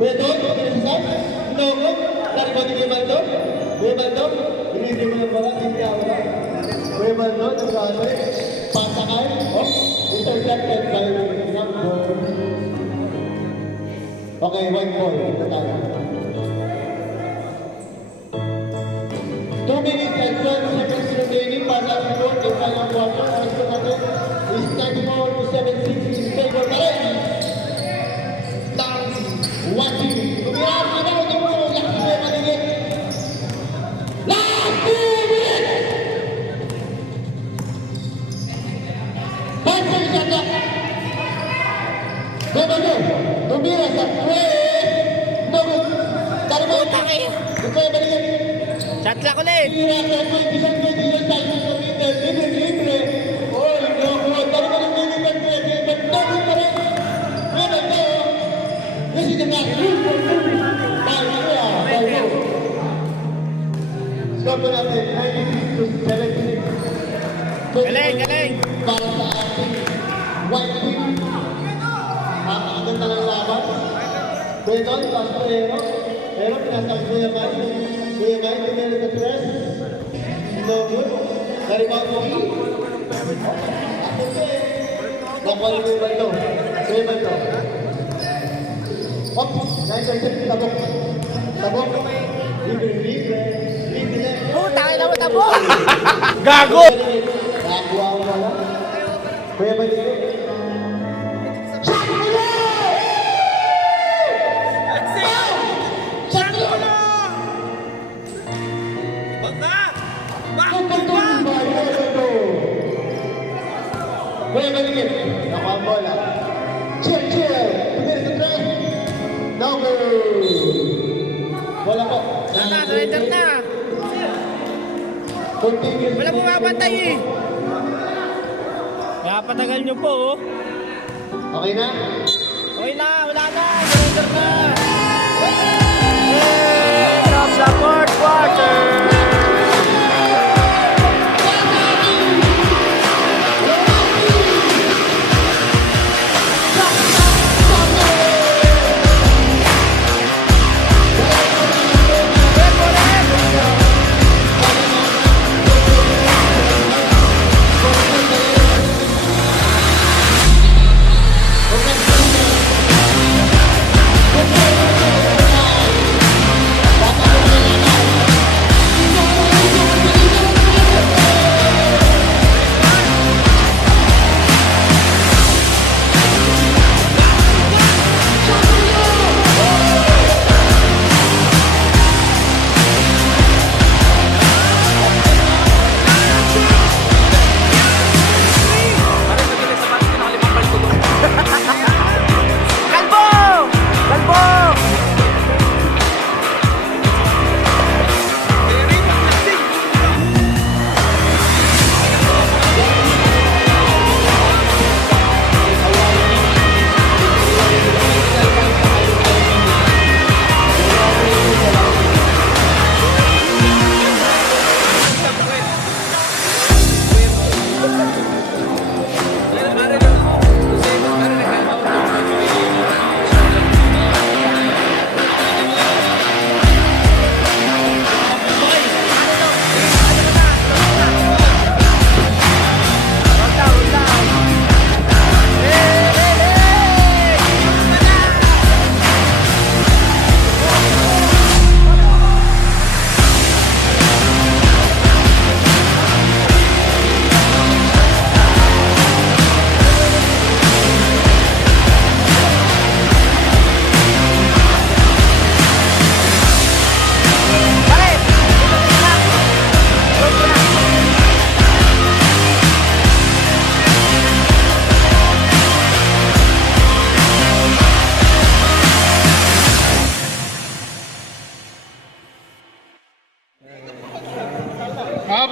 Kuya Don, hindi na sa sab. Doble. Nariman niya Kuya Baldo. Kuya Baldo. Hindi mo yung wala. Hindi ako wala. Kuya Baldo, nagkakasay. Pasakay. Oh, intercepted by number. Okay, white ball. Ito tayo. 2 minutes and 12 seconds remaining para sa score ng final quarter. Ang score natin is 94 to 76 in favor pa rin. Tang watching. Kumiraan ka na. Huwag mo. Lakas mo yung maligit. Last 2 minutes! Pasok sa attack. Gumano. Tumira sa press. No good. Tara mo. Ito yung maligit. Shot clock ulit. Galing, galing. Para sa ating white team. Makakaganda ng laban. Pwede, Pastorero. Pero pinasang Kuya May. Kuya May, tumira sa tres. No good. Naribaw mo. Nakuha ni Kuya Baldo. Kuya Baldo. Op, na-intercept, tabok. Tabok. Libre. Puta, ina mo tabo. Gago! Nakakuha ko pala. Kuya Baldo. Kuya Maligit, nakuha ang bola. Chill! Continuous. Wala bumabantay eh. Napatagal nyo po oh. Okay na? Okay na, wala na. Surrender na. Hey, from the fourth quarter. Kalbo! Kalbo!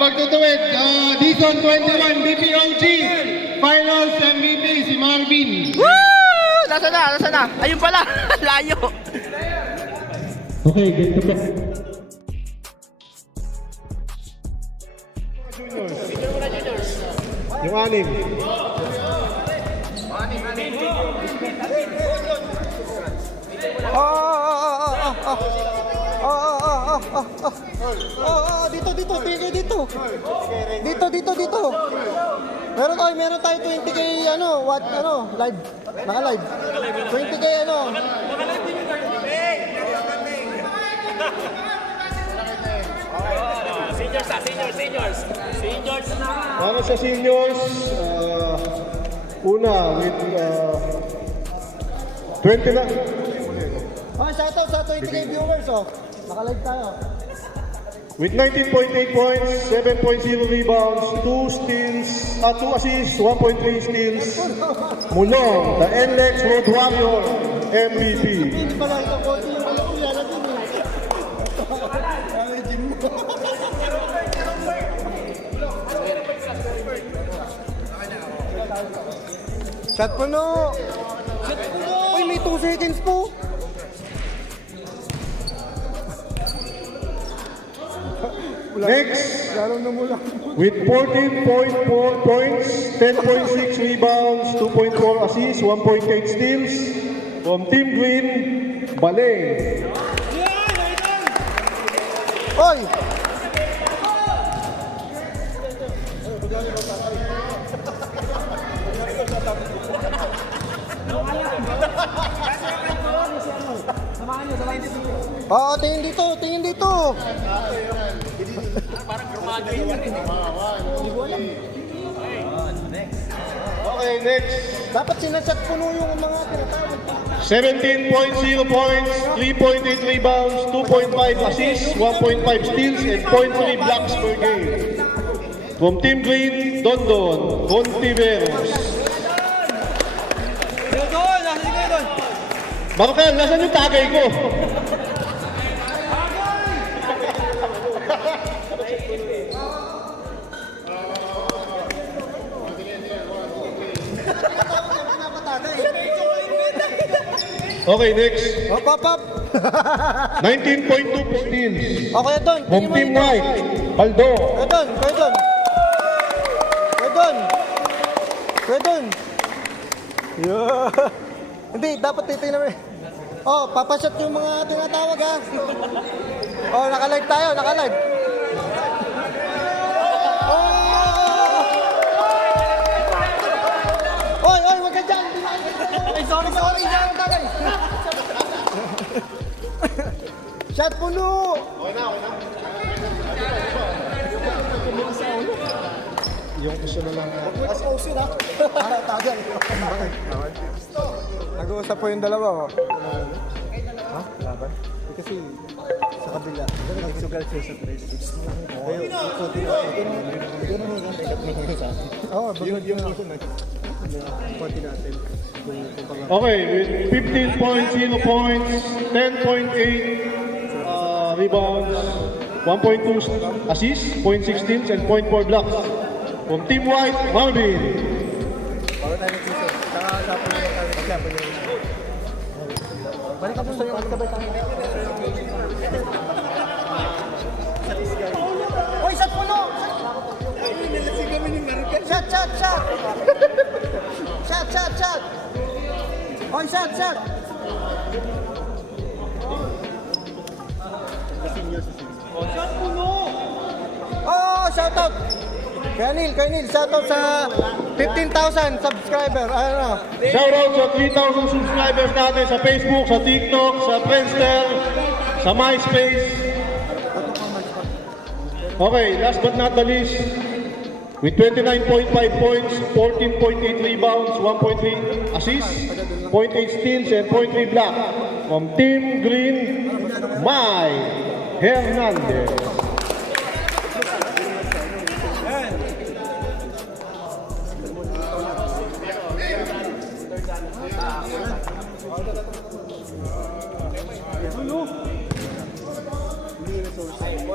Magtutuwid, Dizon 21, BPOG, Finals MVP si Marvin. Woo! Nasa na? Nasa na? Ayun pala. Layo. Okay, ganito po. Yung anim. Dito, tingin dito. Dito. Meron tayo 20k live. Naka-live. 20k Seniors na. Para sa seniors, una with 20 na. Shoutout sa 20k viewers Naka-live tayo. With 19.8 points, 7.0 rebounds, 2 steals, 2 assists, 1.3 steals. Mulong, the NLEX Road Warrior MVP. Hindi pala ito konti yung lalagin Shot puno! Uy, may 2 seconds po! Next, with 14.4 points, 10.6 rebounds, 2.4 assists, 1.8 steals, from Team Green, Baleng. Oy! Oo, tingin dito. Okay, next. Dapat sinasat puno yung mga tinatawag. 17.0 points, 3.8 rebounds, 2.5 assists, 1.5 steals, and 0.3 blocks per game. From Team Green, Dondon, Contiveros. Markel, nasan yung tagay ko? Okay, next. Hop, hop, hop. 19.2 points. Okay, Don. From Team White, Baldo. Kuya Don, Kuya Don. Kuya Don. Kuya Don. Yeah. Hindi, dapat titignan mo. Oh, papashot yung mga tinatawag ha. Oh, naka-live tayo, naka-live. Oh! Oy, oy, wag ka dyan. Ay, sorry, sorry. Tagay. Shot puno. Yung gusto na lang. As osin ha. Tagal. Nag-uusap po yung dalawa. Ha? Laban? Kasi sa kabila. Nagsugal siya sa press. Okay, with 15.0 points, 10.8 rebounds, 1.2 assists, 0.6 steals, and 0.4 blocks. From Team White, Marvin. Balik ka po sa'yo. Sabay tayo. Oy, shot puno! Shot, shot, shot! Shot, shot, shot! Oy, shot, shot! Shot puno! Oh, shout out! Kaya Neil, shout out sa 15,000 subscriber. Ano? Shoutout sa 3,000 subscribers natin sa Facebook, sa TikTok, sa Friendster, sa MySpace. Okay, last but not the least, with 29.5 points, 14.8 rebounds, 1.3 assists, 0.8 steals, and 0.3 blocks. From Team Green, Mike Hernandez.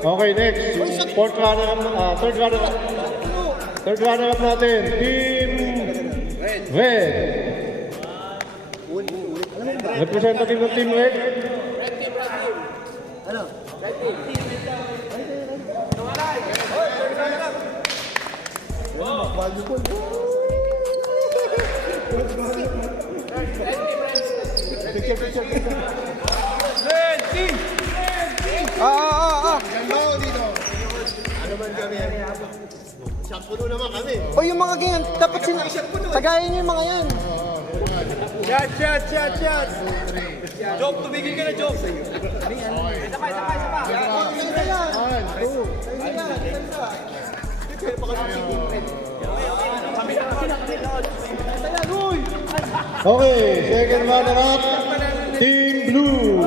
Okay, next. Third runner up natin. Team Red. Representative ng Team Red. O yung mga ganyan, dapat tagayin nyo yung mga yan. Shot! Joke, tumigil ka na, Joke. Isa pa. Isa yan. Okay, second runner up. Team Blue.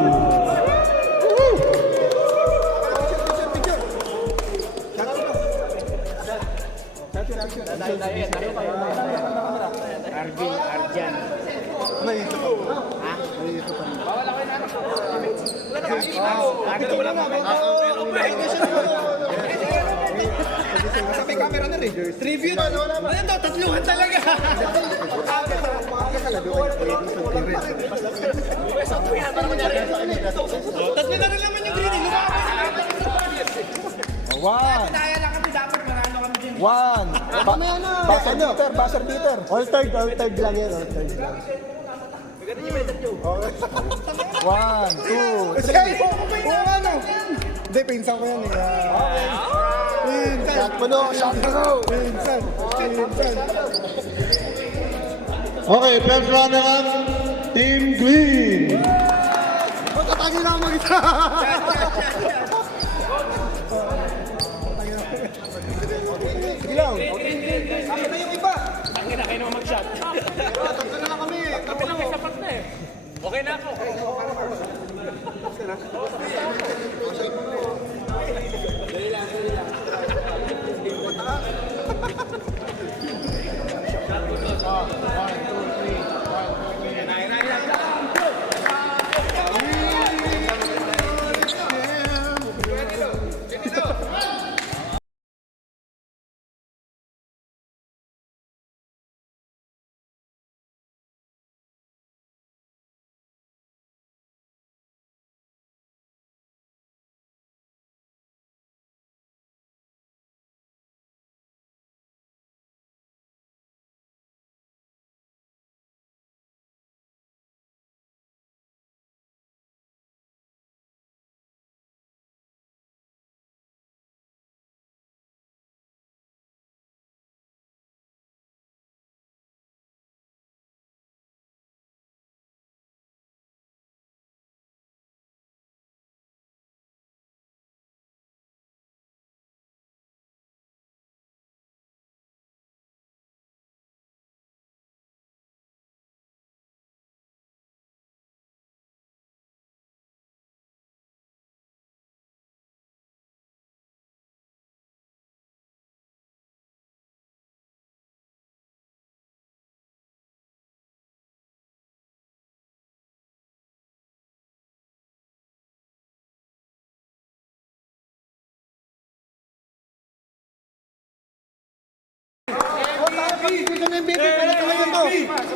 Tribute. Ano to? Tatluhan talaga. Tatlo na rin naman yung green. One. Kaya lang kami dapat marano kami din. One. Buzzer beater. All third lang yan. All third lang. One, two, three. Hindi, pinsan ko yan eh. Pinsan. Shot mo no, shot mo no. Pinsan. Okay, first runner up. Team Green. Tatangin na ako mag-isa. Sige lang. Ako na yung iba. Tangin na kayo naman mag-shot. Tatlo na lang kami. Kami lang may sapat na eh. Okay na ako.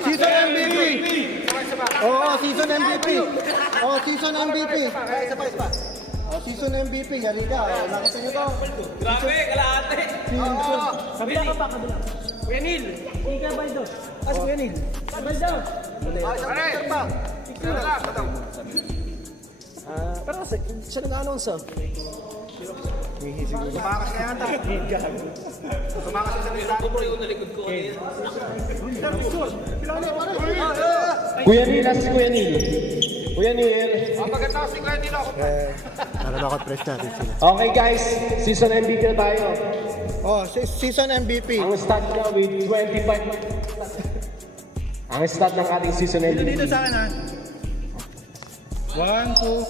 Season MVP! Oo, season MVP! Oo, season MVP! Oh, season MVP, halika. Nakita niyo to. Grabe, kalahati. Season. Kabila ka pa, kabila. Kuya Neil. Ika Baldo. As Kuya Neil. Baldo. Pero kasi, siya nag-announce ah. Tumakas na yata. Tumakas na sa nila. Kuya Neil, si Kuya Neil. Kuya Neil. Para makot-press natin sila. Okay guys, season MVP na tayo. Oh, season MVP. Ang stat na with 25. Ang stat ng ating season MVP. Dito sa akin ha. 1, 2.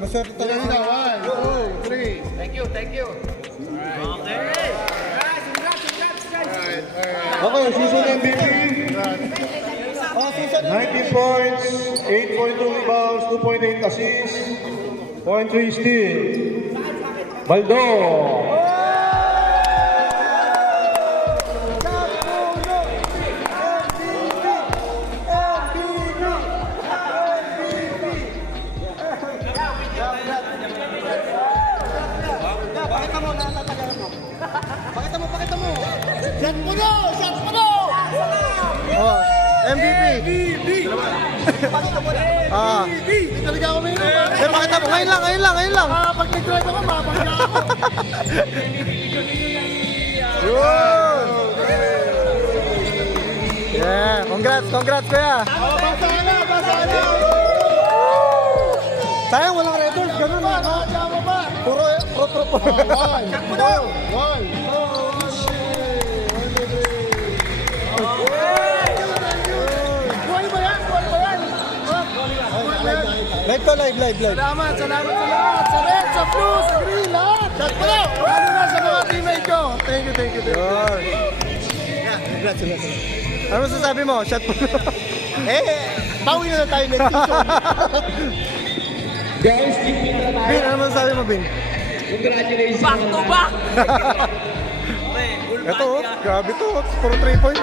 Maswerte talaga. 1, 2, 3. Thank you. Okay, season MVP. Oh, season 19 points, 8.2 rebounds, 2.8 assists, 0.3 steal. Baldo. Pakita mo. Shot mo! Oh, MVP. Ah. Hindi talaga ako may pakita mo. Ngayon lang. Pag nag-drive ako, mapakita ako. Yun! Yeah, congrats kuya. Basa na. Sayang walang red doors, ganun ba? Puro. One. Buhay ba yan? Live ko, live. Salamat sa lahat. Sa red, sa blue, sa green, lahat. Shot mo lang. Lalo na sa mga teammate ko. Thank you. Congrats. Ano masasabi mo? Shot mo lang. Bawi na tayo next season. Guys, keep it na tayo. Bin, ano masasabi mo, Bin? Congratulations. Back to back. Ito, grabe to. Puro 3 point.